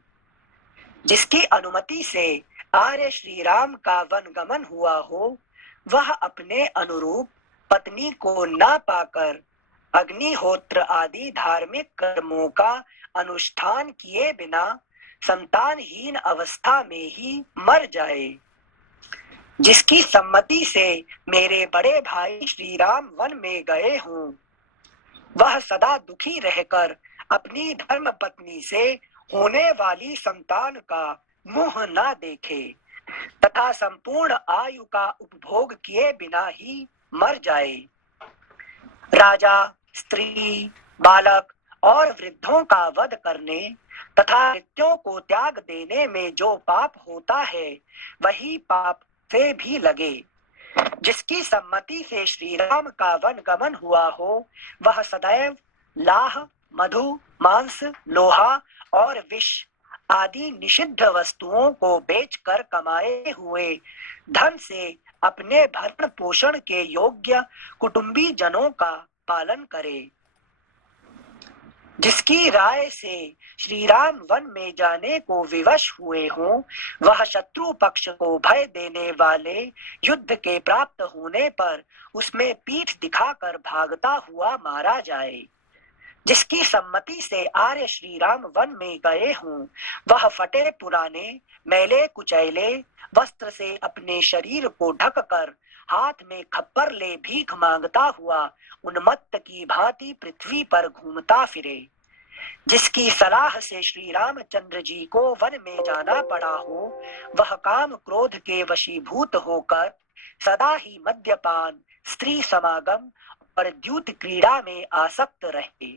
जिसकी अनुमति से आर्य श्री राम का वनगमन हुआ हो, वह अपने अनुरूप पत्नी को न पाकर अग्निहोत्र आदि धार्मिक कर्मों का अनुष्ठान किए बिना संतानहीन अवस्था में ही मर जाए। जिसकी सम्मति से मेरे बड़े भाई श्री राम वन में गए हों, वह सदा दुखी रहकर अपनी धर्म पत्नी से होने वाली संतान का मुंह ना देखे तथा संपूर्ण आयु का उपभोग किए बिना ही मर जाए। राजा, स्त्री, बालक और वृद्धों का वध करने तथा मृत्यों को त्याग देने में जो पाप होता है, वही पाप से भी लगे। जिसकी सम्मति से श्री राम का वनगमन हुआ हो, वह सदैव लाह, मधु, मांस, लोहा और विष आदि निषिद्ध वस्तुओं को बेचकर कमाए हुए धन से अपने भरण पोषण के योग्य कुटुंबी जनों का पालन करे। जिसकी राय से श्री राम वन में जाने को विवश हुए हों, वह शत्रु पक्ष को भय देने वाले युद्ध के प्राप्त होने पर उसमें पीठ दिखाकर भागता हुआ मारा जाए। जिसकी सम्मति से आर्य श्री राम वन में गए हों, वह फटे पुराने मैले कुचैले वस्त्र से अपने शरीर को ढककर हाथ में खप्पर ले भीख मांगता हुआ उन्मत्त की भांति पृथ्वी पर घूमता फिरे। जिसकी सलाह से श्री रामचंद्र जी को वन में जाना पड़ा हो, वह काम क्रोध के वशीभूत होकर सदा ही मद्यपान, स्त्री समागम और द्यूत क्रीड़ा में आसक्त रहे।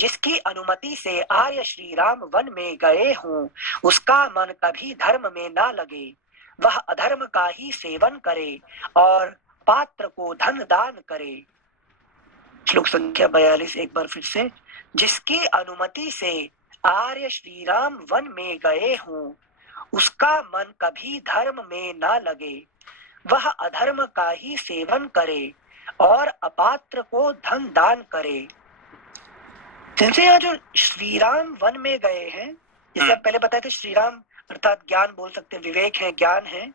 जिसकी अनुमति से आर्य श्री राम वन में गए हों, उसका मन कभी धर्म में ना लगे, वह अधर्म का ही सेवन करे और पात्र को धन दान करे। श्लोक संख्या 42 एक बार फिर से। जिसकी अनुमति से आर्य श्री राम वन में गए हों, उसका मन कभी धर्म में ना लगे, वह अधर्म का ही सेवन करे और अपात्र को धन दान करे। जैसे यहाँ जो श्री राम वन में गए हैं, जैसे आप पहले बताए थे, श्री राम अर्थात ज्ञान बोल सकते हैं, विवेक है, ज्ञान है।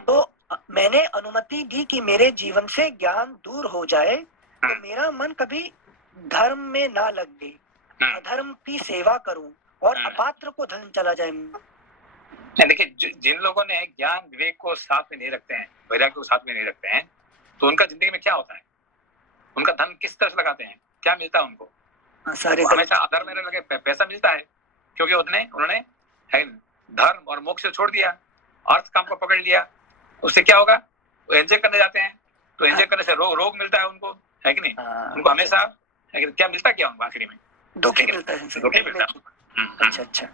तो मैंने अनुमति दी कि मेरे जीवन से ज्ञान दूर हो जाए, तो मेरा मन कभी धर्म में ना लगे, अधर्म की सेवा करूं और अपात्र को धन चला जाए। देखिए, जिन लोगों ने ज्ञान विवेक को साथ में नहीं रखते हैं, वैराग्य को साथ में नहीं रखते हैं, तो उनका जिंदगी में क्या होता है? उनका धन किस तरह से लगाते हैं? क्या मिलता है उनको? सारे हमेशा अधर्म में लगे पैसा मिलता है, क्योंकि उन्होंने धर्म और मोक्ष से छोड़ दिया, अर्थ काम को पकड़ लिया। उससे क्या होगा? वो एंजॉय करने जाते हैं, तो एंजॉय करने से रोग मिलता है उनको, है कि नहीं? उनको हमेशा क्या मिलता, क्या उनको आखिरी में दुखी मिलता है। दुखी मिलता है। अच्छा।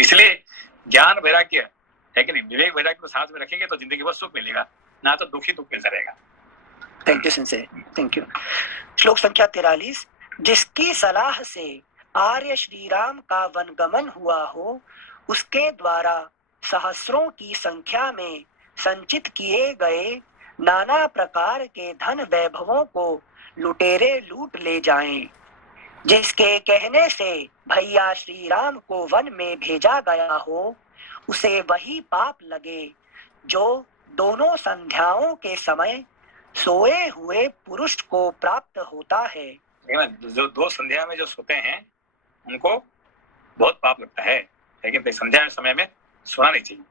इसलिए ज्ञान वैराग्य, है कि नहीं, विवेक वैराग्य को साथ में रखेंगे तो जिंदगी में सुख मिलेगा, ना तो दुख मिलता रहेगा। Thank you sensei, thank you. श्लोक संख्या 43। जिसकी सलाह से आर्य श्री राम का वनगमन हुआ हो, उसके द्वारा सहस्रों की संख्या में संचित किए गए नाना प्रकार के धन वैभवों को लुटेरे लूट ले जाएं। जिसके कहने से भैया श्री राम को वन में भेजा गया हो, उसे वही पाप लगे जो दोनों संध्याओं के समय सोए हुए पुरुष को प्राप्त होता है। जो दो संध्या में जो सोते हैं उनको बहुत पाप लगता है, लेकिन संध्या समय में सोना नहीं चाहिए।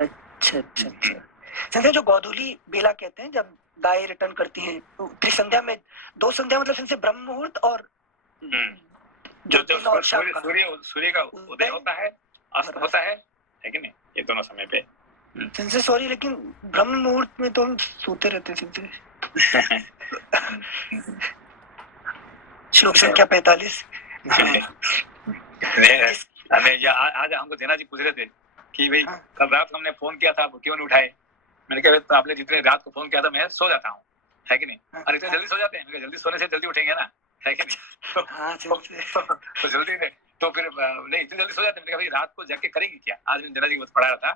अच्छा। जो गोधूली बेला कहते हैं, जब गाय रिटर्न करती हैं, तो त्रिसंध्या में, दो संध्या मतलब ब्रह्म मुहूर्त और जो सूर्य का उदय होता है, अस्त होता है कि नहीं, ये दोनों समय पे। सॉरी, लेकिन ब्रह्म मुहूर्त में तो हम सोते रहते हैं। श्लोक संख्या 45। आज हमको जेना जी पूछ रहे थे कि भाई कल रात हमने फोन किया था, क्यों नहीं उठाए? मैंने कहा तो आपने जितने रात को फोन किया था मैं सो जाता हूँ, है कि नहीं? अरे इतने जल्दी सो जाते हैं? जल्दी सोने से जल्दी उठेंगे ना, है कि नहीं? तो जल्दी नहीं, तो फिर नहीं, इतनी जल्दी सो जाते हैं। मैंने कहा भाई रात को जाके करेंगे क्या? आज मैंने जेना जी को पढ़ा रहा था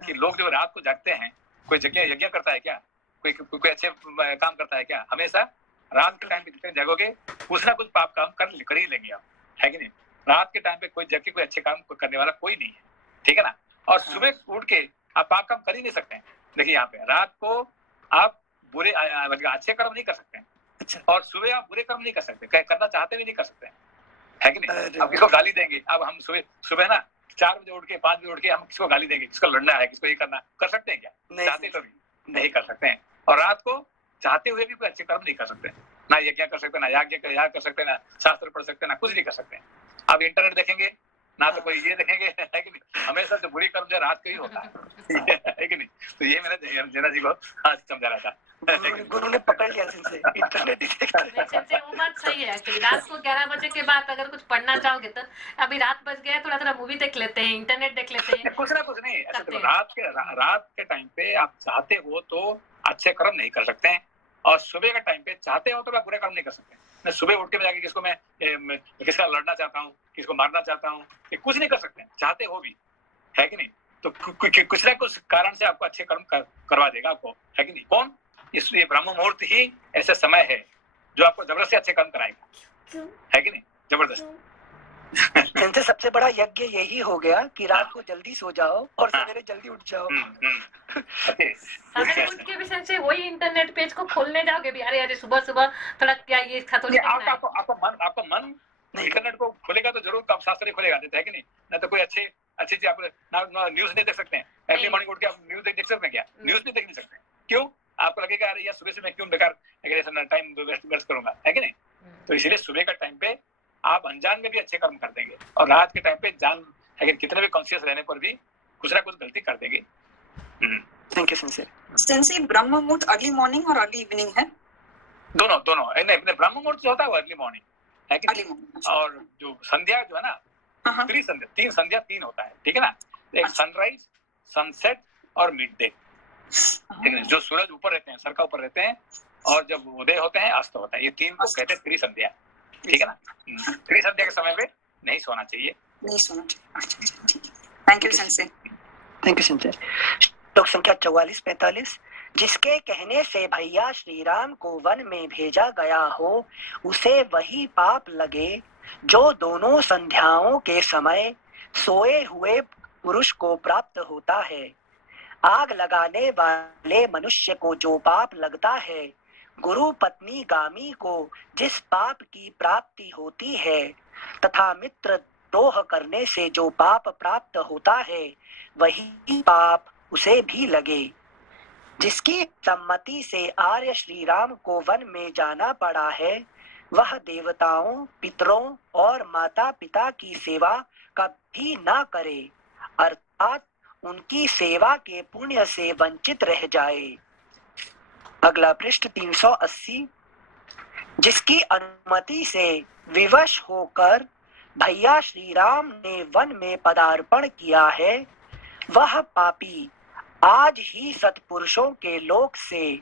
कि लोग जो रात को जागते हैं, कोई यज्ञ करता है क्या? कोई अच्छे काम करता है क्या? हमेशा रात के टाइम पे जितने जागोगे कुछ ना कुछ पाप काम कर ही लेंगे आप, है कि नहीं? रात के टाइम पे कोई जग के कोई अच्छे काम करने वाला कोई नहीं है, ठीक है ना? और सुबह उठ के आप पाप काम कर ही नहीं सकते हैं। देखिए यहाँ पे रात को आप बुरे अच्छे कर्म नहीं कर सकते हैं, और सुबह आप बुरे कर्म नहीं कर सकते, करना चाहते भी नहीं कर सकते हैं, है कि नहीं? अब किसको गाली देंगे? अब हम सुबह ना 4 बजे उठ के 5 बजे उठ के हम किसको गाली देंगे? किसको लड़ना है, किसको ये करना, कर सकते हैं क्या? चाहते तो नहीं कर सकते हैं। और रात को चाहते हुए भी कोई अच्छे कर्म नहीं कर सकते, ना यज्ञ कर सकते, ना याग कर सकते, ना शास्त्र पढ़ सकते, ना कुछ नहीं कर सकते। आप इंटरनेट देखेंगे ना, तो कोई ये देखेंगे, है कि नहीं? हमेशा जो बुरी कर्म जो रात को ही होता है कि नहीं? तो ये मैंने जेना जी को आज समझा रहा था। गुरु ने पकड़ लिया सिंसे, इंटरनेट ही देखता है। वो बात सही है एक्चुअली। रात को 11 बजे के बाद अगर कुछ पढ़ना चाहोगे तो अभी रात बज गया, थोड़ा मूवी देख लेते हैं, इंटरनेट देख लेते हैं, कुछ ना कुछ नहीं। तो रात के टाइम पे आप चाहते हो तो अच्छे कर्म नहीं कर सकते हैं, और सुबह के टाइम पे चाहते हो तो आप बुरे कर्म नहीं कर सकते। मैं सुबह उठ के जाके किसका लड़ना चाहता हूँ, किसको मारना चाहता हूँ, ये कुछ नहीं कर सकते, चाहते हो भी, है कि नहीं? तो कुछ ना कुछ कारण से आपको अच्छे कर्म करवा देगा आपको, है कि नहीं? कौन? ये ब्रह्म मुहूर्त ही ऐसा समय है जो आपको जबरदस्ती अच्छे कर्म कराएगा, है कि नहीं? जबरदस्त। इनसे सबसे बड़ा यज्ञ यही हो गया कि रात को जल्दी सो जाओ और सवेरे जल्दी उठ जाओ। ओके, सवेरे उठ के भी संजय वही इंटरनेट पेज को खोलने जाओगे भी, अरे सुबह सुबह थोड़ा क्या ये था थोड़ी आपका मन इंटरनेट को खोलेगा तो जरूर आप शास्त्र खोलेगा, है कि नहीं? ना तो कोई अच्छी चीज आप न्यूज नहीं देख सकते हैं, अर्ली मॉर्निंग उठ के आप न्यूज देख सकते हैं क्या? न्यूज नहीं देख नहीं सकते। क्यों? आपको लगेगा अरे यार सुबह से मैं क्यों बेकार टाइम वेस्ट करूंगा, है कि नहीं? तो इसीलिए सुबह का टाइम पे आप अनजान में भी अच्छे कर्म कर देंगे, और रात के टाइम पे जान अगर कितने भी कॉन्शियस रहने पर भी कुछ ना कुछ गलती कर देंगे। Thank you sense. सेंसे ब्रह्म मुहूर्त अर्ली मॉर्निंग और अर्ली इवनिंग है? दोनों नहीं, ब्रह्म मुहूर्त जो होता है वो अर्ली मॉर्निंग है कि अर्ली मॉर्निंग। और जो संध्या जो है ना, तीन संध्या होता है, ठीक है ना? एक सनराइज, सनसेट और मिड डे, जो सूरज ऊपर रहते हैं, सर का ऊपर रहते हैं, और जब उदय होते हैं, अस्त होता है, ये तीन को कहते हैं त्रिसंध्या, ठीक है ना? त्रिसंध्या के समय पे नहीं सोना चाहिए, नहीं सोना चाहिए। Thank you sensei. Thank you sensei. श्लोक संख्या 44-45। जिसके कहने से भैया श्री राम को वन में भेजा गया हो, उसे वही पाप लगे जो दोनों संध्याओं के समय सोए हुए पुरुष को प्राप्त होता है। आग लगाने वाले मनुष्य को जो पाप लगता है, गुरु पत्नी गामी को जिस पाप की प्राप्ति होती है, तथा मित्र द्रोह करने से जो पाप प्राप्त होता है, वही पाप उसे भी लगे। जिसकी सम्मति से आर्य श्री राम को वन में जाना पड़ा है, वह देवताओं, पितरों और माता पिता की सेवा कभी ना करे, अर्थात उनकी सेवा के पुण्य से वंचित रह जाए। अगला पृष्ठ 380। जिसकी अनुमति से विवश होकर भैया श्री राम ने वन में पदार्पण किया है, वह पापी आज ही सत्पुरुषों के लोक से,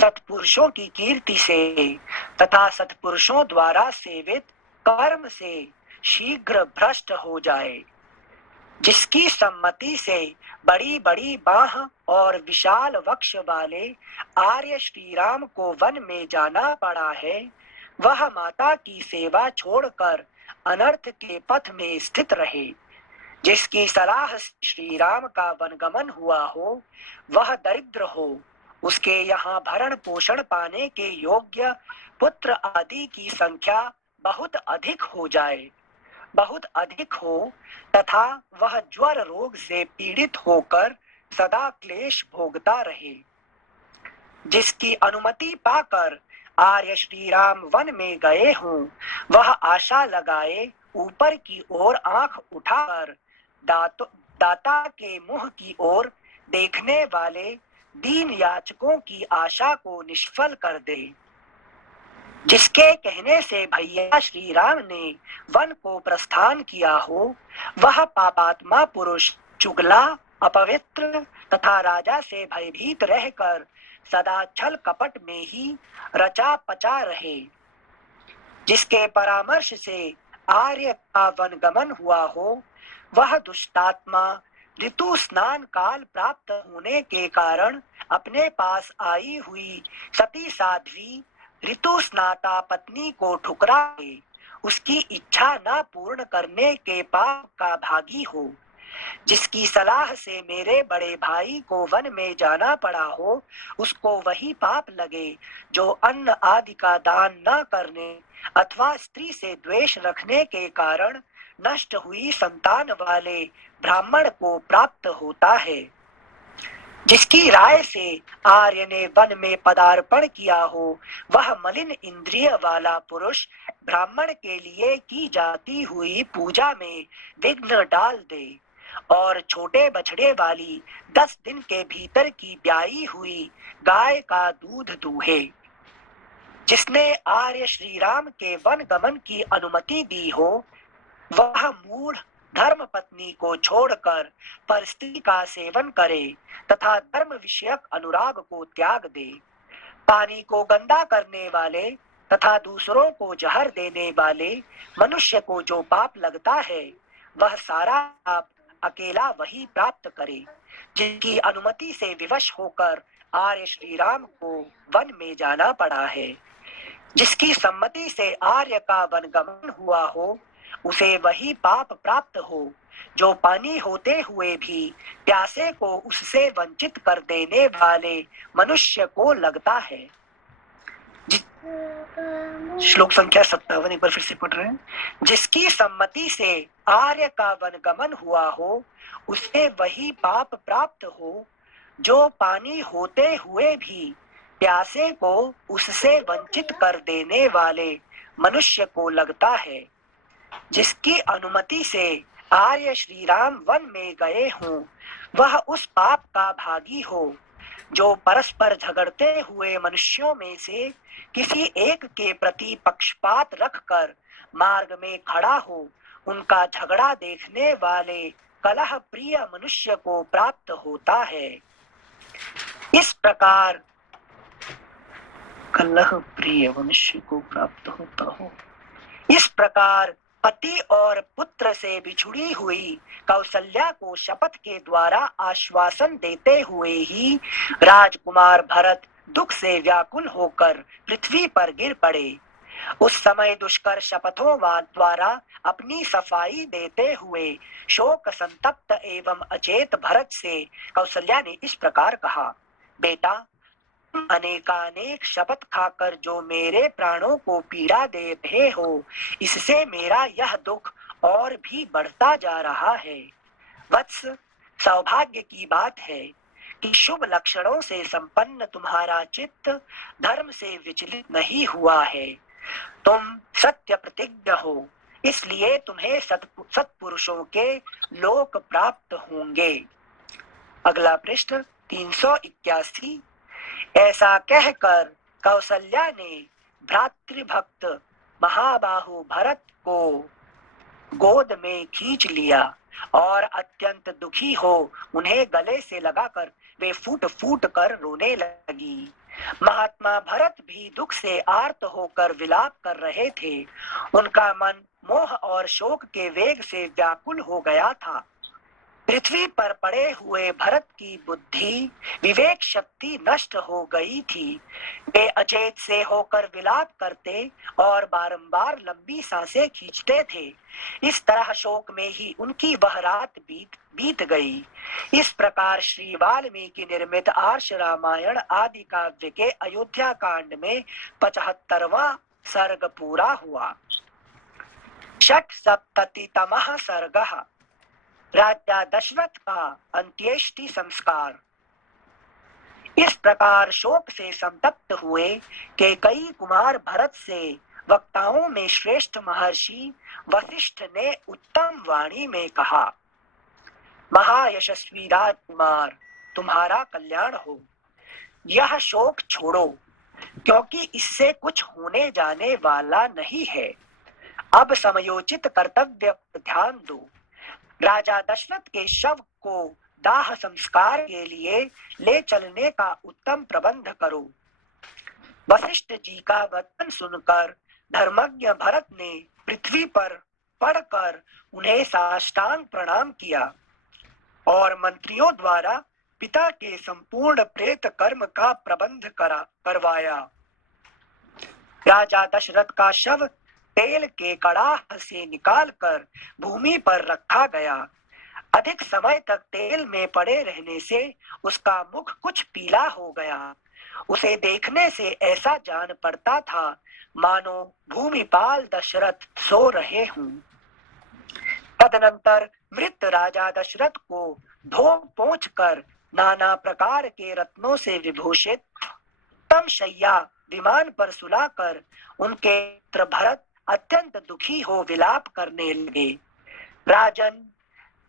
सत्पुरुषों की कीर्ति से तथा सत्पुरुषों द्वारा सेवित कर्म से शीघ्र भ्रष्ट हो जाए। जिसकी सम्मति से बड़ी बड़ी बाह और विशाल वक्ष वाले आर्य श्री राम को वन में जाना पड़ा है, वह माता की सेवा छोड़कर अनर्थ के पथ में स्थित रहे। जिसकी सलाह से श्री राम का वनगमन हुआ हो, वह दरिद्र हो, उसके यहाँ भरण पोषण पाने के योग्य पुत्र आदि की संख्या बहुत अधिक हो जाए, बहुत अधिक हो, तथा वह ज्वर रोग से पीड़ित होकर सदा क्लेश भोगता रहे। जिसकी अनुमति पाकर आर्य श्री राम वन में गए हों, वह आशा लगाए ऊपर की ओर आंख उठाकर दाता के मुंह की ओर देखने वाले दीन याचकों की आशा को निष्फल कर दे। जिसके कहने से भैया श्री राम ने वन को प्रस्थान किया हो, वह पापात्मा पुरुष चुगला, अपवित्र तथा राजा से भयभीत रहकर सदा छल कपट में ही रचा पचा रहे। जिसके परामर्श से आर्य का वनगमन हुआ हो, वह दुष्टात्मा ऋतु स्नान काल प्राप्त होने के कारण अपने पास आई हुई सती साध्वी ऋतु स्नाता पत्नी को ठुकरा के उसकी इच्छा न पूर्ण करने के पाप का भागी हो। जिसकी सलाह से मेरे बड़े भाई को वन में जाना पड़ा हो, उसको वही पाप लगे जो अन्न आदि का दान न करने अथवा स्त्री से द्वेष रखने के कारण नष्ट हुई संतान वाले ब्राह्मण को प्राप्त होता है। जिसकी राय से आर्य ने वन में पदार्पण किया हो, वह मलिन इंद्रिय वाला पुरुष ब्राह्मण के लिए की जाती हुई पूजा में विघ्न डाल दे और छोटे बछड़े वाली 10 दिन के भीतर की ब्याई हुई गाय का दूध दूहे। जिसने आर्य श्री राम के वन गमन की अनुमति दी हो, वह मूढ़ धर्म पत्नी को छोड़कर परस्त्री का सेवन करे तथा धर्म विषयक अनुराग को त्याग दे। पानी को गंदा करने वाले तथा दूसरों को जहर देने वाले मनुष्य को जो पाप लगता है, वह सारा पाप अकेला वही प्राप्त करे। जिनकी अनुमति से विवश होकर आर्य श्री राम को वन में जाना पड़ा है। जिसकी सम्मति से आर्य का वनगमन हुआ हो उसे वही पाप प्राप्त हो जो पानी होते हुए भी प्यासे को उससे वंचित कर देने वाले मनुष्य को लगता है। श्लोक संख्या 57 एक बार फिर से पढ़ रहे हैं। जिसकी सम्मति से आर्य का वनगमन हुआ हो उसे वही पाप प्राप्त हो जो पानी होते हुए भी प्यासे को उससे वंचित कर देने वाले मनुष्य को लगता है। जिसकी अनुमति से आर्य श्री राम वन में गए हों वह उस पाप का भागी हो जो परस्पर झगड़ते हुए मनुष्यों में से किसी एक के प्रति पक्षपात रखकर मार्ग में खड़ा हो उनका झगड़ा देखने वाले कलह प्रिय मनुष्य को प्राप्त होता है। इस प्रकार कलह प्रिय मनुष्य को प्राप्त होता हो। इस प्रकार पति और पुत्र से बिछुड़ी हुई कौशल्या को शपथ के द्वारा आश्वासन देते हुए ही राजकुमार भरत दुख से व्याकुल होकर पृथ्वी पर गिर पड़े। उस समय दुष्कर शपथों द्वारा अपनी सफाई देते हुए शोक संतप्त एवं अचेत भरत से कौशल्या ने इस प्रकार कहा, बेटा, अनेकानेक शपथ खाकर जो मेरे प्राणों को पीड़ा दे रहे हो इससे मेरा यह दुख और भी बढ़ता जा रहा है। वत्स, सौभाग्य की बात है कि शुभ लक्षणों से संपन्न तुम्हारा चित्त धर्म से विचलित नहीं हुआ है। तुम सत्य प्रतिज्ञ हो, इसलिए तुम्हें सत्पुरुषों के लोक प्राप्त होंगे। अगला पृष्ठ 381। ऐसा कहकर कौशल्या ने भ्रातृभक्त महाबाहु भरत को गोद में खींच लिया और अत्यंत दुखी हो उन्हें गले से लगाकर वे फूट फूट कर रोने लगी। महात्मा भरत भी दुख से आर्त होकर विलाप कर रहे थे। उनका मन मोह और शोक के वेग से व्याकुल हो गया था। पृथ्वी पर पड़े हुए भरत की बुद्धि विवेक शक्ति नष्ट हो गई थी। वे अचेत से होकर विलाप करते और बारंबार लंबी सांसें खींचते थे। इस तरह शोक में ही उनकी वह रात बीत गई। इस प्रकार श्री वाल्मीकि निर्मित आर्ष रामायण आदि काव्य के अयोध्या कांड में 75वां सर्ग पूरा हुआ। 670तमः सर्गः राजा दशरथ का अंत्येष्टि संस्कार। इस प्रकार शोक से संतप्त हुए कि कई कुमार भरत से वक्ताओं में श्रेष्ठ महर्षि वशिष्ठ ने उत्तम वाणी में कहा, महायशस्वी राजकुमार, तुम्हारा कल्याण हो। यह शोक छोड़ो, क्योंकि इससे कुछ होने जाने वाला नहीं है। अब समयोचित कर्तव्य पर ध्यान दो। राजा दशरथ के शव को दाह संस्कार के लिए ले चलने का उत्तम प्रबंध करो। वशिष्ठ जी का वचन सुनकर धर्मज्ञ भरत ने पृथ्वी पर पड़कर उन्हें साष्टांग प्रणाम किया और मंत्रियों द्वारा पिता के संपूर्ण प्रेत कर्म का प्रबंध करवाया। राजा दशरथ का शव तेल के कड़ाह से निकालकर भूमि पर रखा गया। अधिक समय तक तेल में पड़े रहने से उसका मुख कुछ पीला हो गया। उसे देखने से ऐसा जान पड़ता था मानो भूमिपाल दशरथ सो रहे हों। तदनंतर मृत राजा दशरथ को धो पोंछ कर नाना प्रकार के रत्नों से विभूषित उत्तम शैया विमान पर सुलाकर उनके पुत्र भरत अत्यंत दुखी हो विलाप करने लगे। राजन,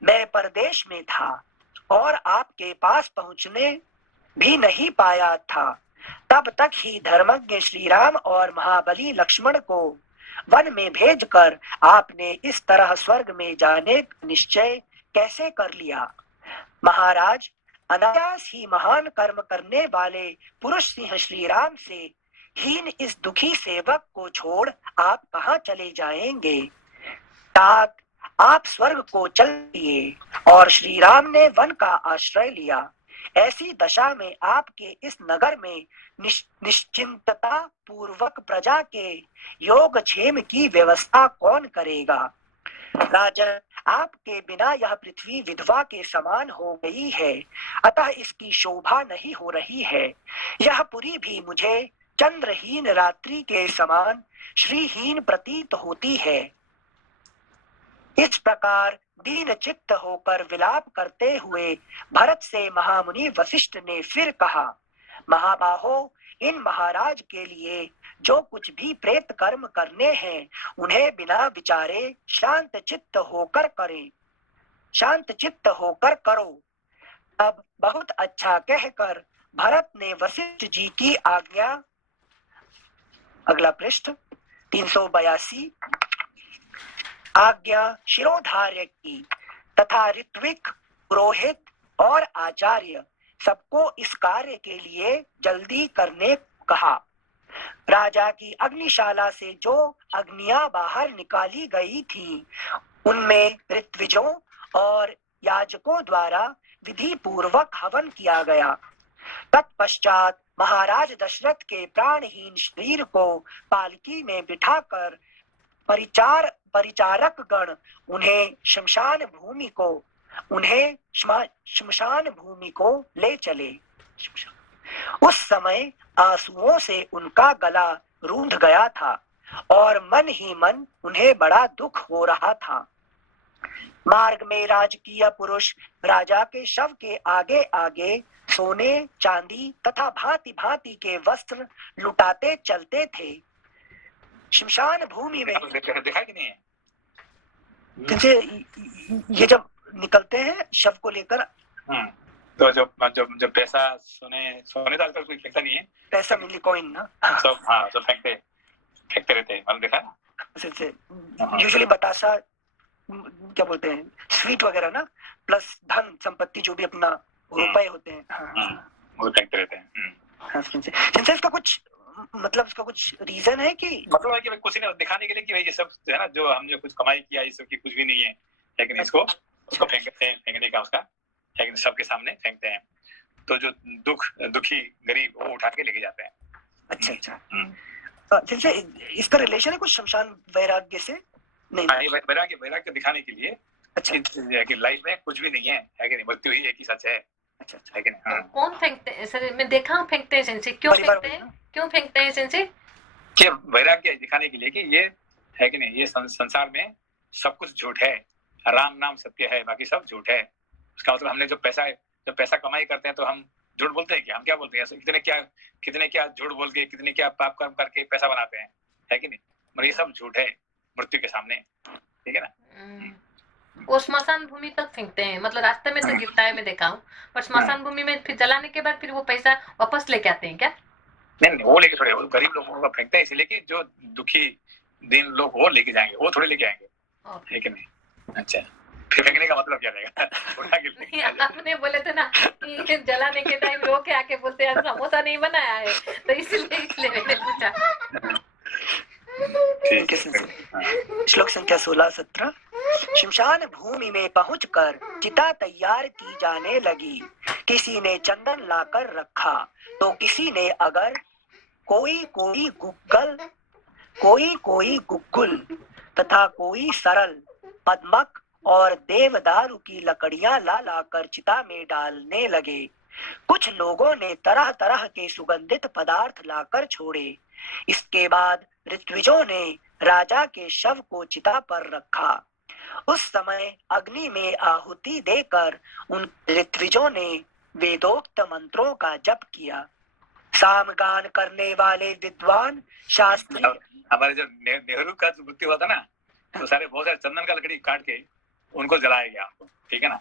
मैं परदेश में था और आपके पास पहुंचने भी नहीं पाया था। तब तक ही धर्मज्ञ श्री राम और महाबली लक्ष्मण को वन में भेजकर आपने इस तरह स्वर्ग में जाने का निश्चय कैसे कर लिया? महाराज, अनायास ही महान कर्म करने वाले पुरुष सिंह श्री राम से हीन इस दुखी सेवक को छोड़ आप कहाँ चले जाएंगे? तात, आप स्वर्ग को चल दिए और श्री राम ने वन का आश्रय लिया। ऐसी दशा में आपके इस नगर में निश्चिंतता पूर्वक प्रजा के योगक्षेम की व्यवस्था कौन करेगा? राजन, आपके बिना यह पृथ्वी विधवा के समान हो गई है, अतः इसकी शोभा नहीं हो रही है। यह पुरी भी मुझे चंद्रहीन रात्रि के समान श्रीहीन प्रतीत होती है। इस प्रकार दीन चित्त होकर विलाप करते हुए भरत से महामुनि वशिष्ठ ने फिर कहा, महाबाहो, इन महाराज के लिए जो कुछ भी प्रेत कर्म करने हैं उन्हें बिना विचारे शांत चित्त होकर करें, शांत चित्त होकर करो। अब बहुत अच्छा कहकर भरत ने वशिष्ठ जी की आज्ञा, अगला पृष्ठ 382, आज्ञा शिरोधार्य की तथा ऋत्विक, पुरोहित और आचार्य सबको इस कार्य के लिए जल्दी करने कहा। राजा की अग्निशाला से जो अग्नियां बाहर निकाली गई थीं, उनमें ऋत्विजों और याजकों द्वारा विधि पूर्वक हवन किया गया। तत्पश्चात महाराज दशरथ के प्राणहीन शरीर को पालकी में बिठाकर परिचारक गण उन्हें शमशान भूमि को ले चले। उस समय आंसुओं से उनका गला रूंध गया था और मन ही मन उन्हें बड़ा दुख हो रहा था। मार्ग में राजकीय पुरुष राजा के शव के आगे आगे सोने, चांदी तथा भांति भांति के वस्त्र लुटाते चलते थे। शमशान भूमि में देखा कि नहीं है? जैसे ये जब निकलते हैं शव को लेकर, तो जब पैसा सोने तो आजकल कोई फेंकता नहीं है, पैसा मिली कॉइन ना, सब फेंकते रहते हैं, मतलब देखा ना। यूजुअली बतासा क्या बोलते हैं, स्वीट वगैरह ना, प्लस धन संपत्ति जो भी अपना रुपए होते हैं, वो फेंकते रहते हैं। जिनसे इसका कुछ मतलब इसका कुछ रीजन है कि मतलब है कि कुछ नहीं दिखाने के लिए कि भाई ये सब है ना, जो हमने कुछ कमाई किया ये सब की कुछ भी नहीं है, लेकिन इसको फेंकने का उसका है कि सबके सामने फेंकते हैं, तो जो दुखी गरीब वो उठा के लेके जाते हैं। अच्छा। जैसे इसका रिलेशन है कुछ शमशान वैराग्य से? नहीं, वैराग्य दिखाने के लिए। अच्छा, कि लाइफ में कुछ भी नहीं है कि नहीं, मृत्यु ही एक ही सच है। अच्छा, है कि नहीं? कौन फेंकते हैं सर? मैं देखा हूँ फेंकते हैं सेंसे। क्यों फेंकते हैं सेंसे? कि वैराग्य दिखाने के लिए कि ये है कि नहीं, ये संसार में सब कुछ झूठ है, राम नाम सत्य है, बाकी सब झूठ है। उसका मतलब हमने जब पैसा कमाई करते हैं तो हम झूठ बोलते हैं कि हम क्या बोलते हैं, कितने क्या झूठ बोल के, कितने क्या पाप कर्म करके पैसा बनाते हैं, है कि नहीं? मगर ये सब झूठ है मृत्यु के सामने, ठीक है ना। वो श्मशान भूमि तक फेंकते हैं, मतलब रास्ते में तो गिरता है, मैं देखा हूँ, पर श्मशान भूमि में फिर जलाने के बाद फिर वो पैसा वापस लेके आते हैं क्या? नहीं, वो लेके थोड़े, गरीब लोगों का फेंकते हैं इसलिए कि जो दुखी दिन लोग वो लेके जाएंगे, वो थोड़े लेके आएंगे, है कि नहीं। अच्छा, फिर फेंकने का मतलब क्या रहेगा? आपने बोले थे ना कि जलाने के टाइम रो के आके बोलते हैं समोसा नहीं बनाया है, तो इसलिए मैंने पूछा। श्लोक संख्या 16-17। शमशान भूमि में पहुंचकर चिता तैयार की जाने लगी। किसी ने चंदन लाकर रखा तो किसी ने अगर कोई गुग्गुल तथा कोई सरल पद्मक और देवदारू की लकड़ियां लाकर चिता में डालने लगे। कुछ लोगों ने तरह तरह के सुगंधित पदार्थ लाकर छोड़े। इसके बाद ऋत्विजों ने राजा के शव को चिता पर रखा। उस समय अग्नि में आहुति देकर उन ऋत्विजों ने वेदोक्त मंत्रों का जप किया। सामगान करने वाले विद्वान शास्त्री, हमारे जो नेहरू का मृत्यु हुआ था ना, तो बहुत सारे चंदन का लकड़ी काट के उनको जलाया गया, ठीक है ना।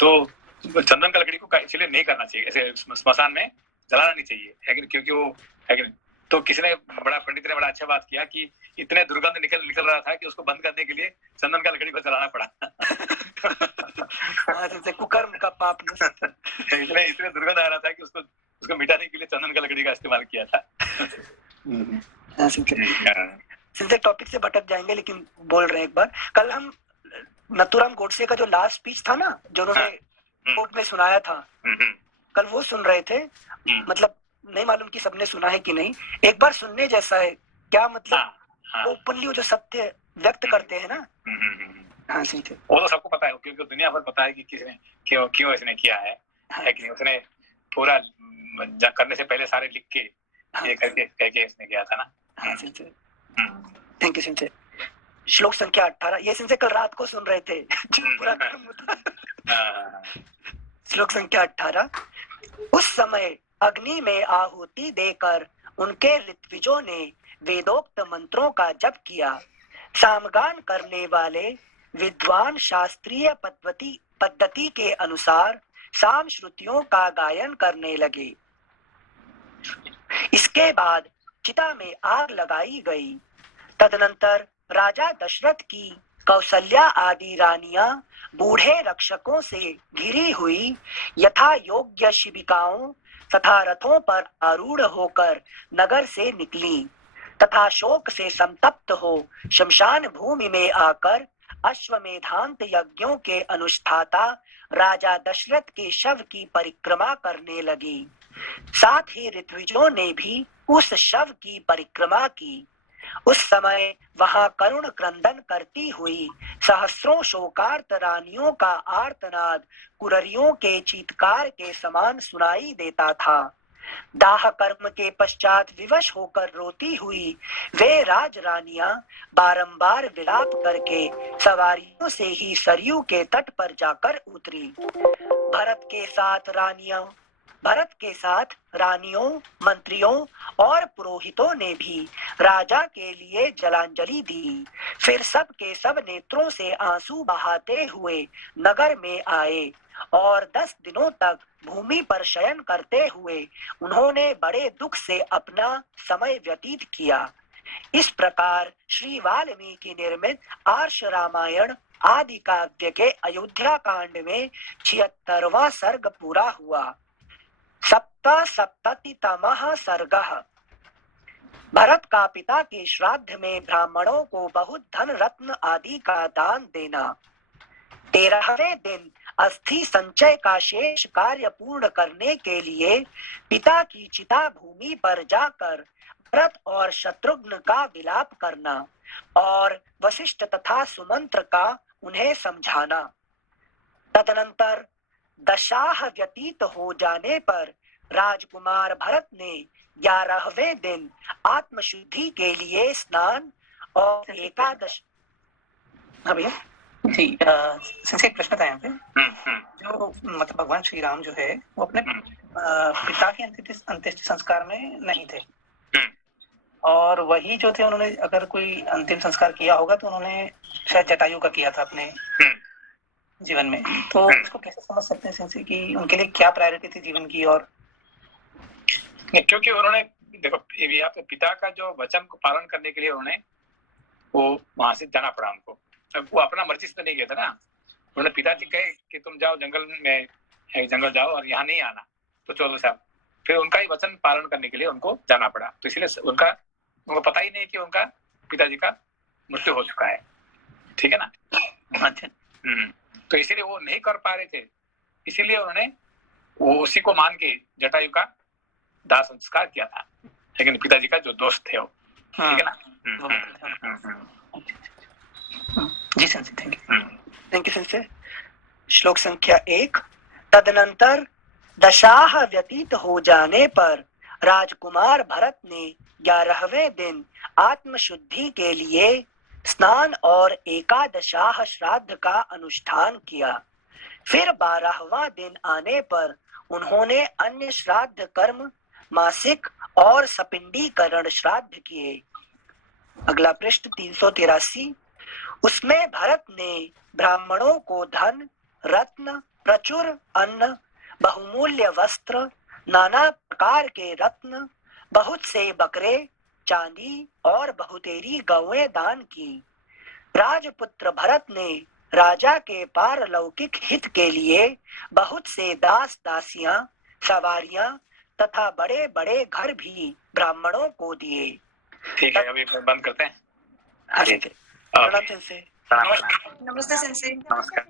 तो चंदन का लकड़ी को इसलिए नहीं करना चाहिए, ऐसे स्मशान में जलाना नहीं चाहिए, है कि नहीं, क्योंकि वो है कि नहीं। तो किसी ने पंडित ने बड़ा अच्छा बात किया कि इतने दुर्गंध निकल रहा था कि उसको बंद करने के लिए चंदन का लकड़ी को जलाना पड़ा। कुकर्म का पाप इतने दुर्गंध आ रहा था कि उसको मिटाने के लिए चंदन का लकड़ी का इस्तेमाल किया था। टॉपिक से भटक जाएंगे, लेकिन बोल रहे हैं एक बार, कल हम नथुराम गोडसे का जो लास्ट स्पीच था ना, जो उन्होंने कोर्ट में सुनाया था, कल वो सुन रहे थे, मतलब नहीं मालूम कि सबने सुना है कि नहीं, एक बार सुनने जैसा है क्या, मतलब वो ओपनली वो जो सत्य व्यक्त करते हैं ना। हाँ सही थे। वो तो सबको पता है, क्योंकि दुनिया भर पता है कि किसने क्यों इसने किया है कि नहीं। उसने पूरा करने से पहले सारे लिख के ये करके इसने किया था ना। हाँ सही थे, थैंक यू सिंचे। श्लोक संख्या 18, ये सिंचे कल रात को सुन रहे थे पूरा श्लोक संख्या 18, उस समय अग्नि में आहुति देकर उनके ऋत्विजों ने वेदोक्त मंत्रों का जप किया। सामगान करने वाले विद्वान शास्त्रीय पद्धति के अनुसार साम श्रुतियों का गायन करने लगे। इसके बाद चिता में आग लगाई गई। तदनंतर राजा दशरथ की कौशल्या आदि रानियां बूढ़े रक्षकों से घिरी हुई यथा योग्य शिबिकाओं तथा रथों पर आरूढ़ होकर नगर से निकली तथा शोक से संतप्त हो शमशान भूमि में आकर अश्वमेधांत यज्ञों के अनुष्ठाता राजा दशरथ के शव की परिक्रमा करने लगी। साथ ही ऋत्विजों ने भी उस शव की परिक्रमा की। उस समय वहां करुण क्रंदन करती हुई सहस्रों शोकार्त रानियों का आर्तनाद कुररियों के चीत्कार के समान सुनाई देता था। दाह कर्म के पश्चात विवश होकर रोती हुई वे राज रानियां बारंबार विलाप करके सवारियों से ही सरयू के तट पर जाकर उतरी। भरत के साथ रानियों, मंत्रियों और पुरोहितों ने भी राजा के लिए जलांजलि दी। फिर सब के सब नेत्रों से आंसू बहाते हुए नगर में आए और 10 दिनों तक भूमि पर शयन करते हुए उन्होंने बड़े दुख से अपना समय व्यतीत किया। इस प्रकार श्री वाल्मीकि निर्मित आर्ष रामायण आदि काव्य के अयोध्या कांड में 76वां सर्ग पूरा हुआ। सप्तसप्ततितमः सर्गः। भरत का पिता के श्राद्ध में ब्राह्मणों को बहुत धन रत्न आदि का दान देना। 13वें दिन अस्थि संचय का शेष कार्य पूर्ण करने के लिए पिता की चिता भूमि पर जाकर भरत और शत्रुघ्न का विलाप करना और वशिष्ठ तथा सुमंत्र का उन्हें समझाना। तदनंतर दशाह व्यतीत हो जाने पर राजकुमार भरत ने 11वें दिन आत्मशुद्धि के लिए स्नान और एकादश। हाँ भैया जी, एक प्रश्न था यहाँ पे। जो मतलब भगवान श्री राम जो है वो अपने पिता के अंत्येष्टि संस्कार में नहीं थे, और वही जो थे उन्होंने अगर कोई अंतिम संस्कार किया होगा तो उन्होंने शायद जटायु का किया था अपने जीवन में। तो इसको कैसे समझ सकते हैं सिंसे कि उनके लिए क्या प्रायोरिटी थी जीवन की? और क्योंकि उन्होंने देखो यहाँ पे पिता का जो वचन को पालन करने के लिए उन्होंने वो वहां से जाना पड़ा उनको। अब वो अपना मर्जी से तो नहीं गया था ना। उन्होंने पिताजी कहे कि तुम जाओ जंगल में, जंगल जाओ और यहाँ नहीं आना, तो 14 साल फिर उनका ही वचन पालन करने के लिए उनको जाना पड़ा। तो इसलिए उनको पता ही नहीं कि उनका पिताजी का मृत्यु हो चुका है। ठीक है ना। अच्छा, तो इसीलिए वो नहीं कर पा रहे थे, इसीलिए उन्होंने वो उसी को मान के जटायु का दाह संस्कार किया था। लेकिन पिताजी का जो दोस्त थे वो, ठीक है ना। जी संसे, थैंक यू संसे। श्लोक संख्या 1, तदनंतर दशाह व्यतीत हो जाने पर राजकुमार भरत ने 11वें दिन आत्मशुद्धि के लिए स्नान और एकादशाह श्राद्ध का अनुष्ठान किया। फिर 12वां दिन आने पर उन्होंने अन्य श्राद्ध कर्म, मासिक और सपिंडीकरण श्राद्ध किए। अगला पृष्ठ 383। उसमें भरत ने ब्राह्मणों को धन, रत्न, प्रचुर अन्न, बहुमूल्य वस्त्र, नाना प्रकार के रत्न, बहुत से बकरे, चांदी और बहुतेरी गौएं दान की। राजपुत्र भरत ने राजा के पारलौकिक हित के लिए बहुत से दास दासियां, सवारियां तथा बड़े बड़े घर भी ब्राह्मणों को दिए। ठीक है, अभी बंद करते हैं। हाँ, ओके। नमस्ते सेंसे। नमस्कार।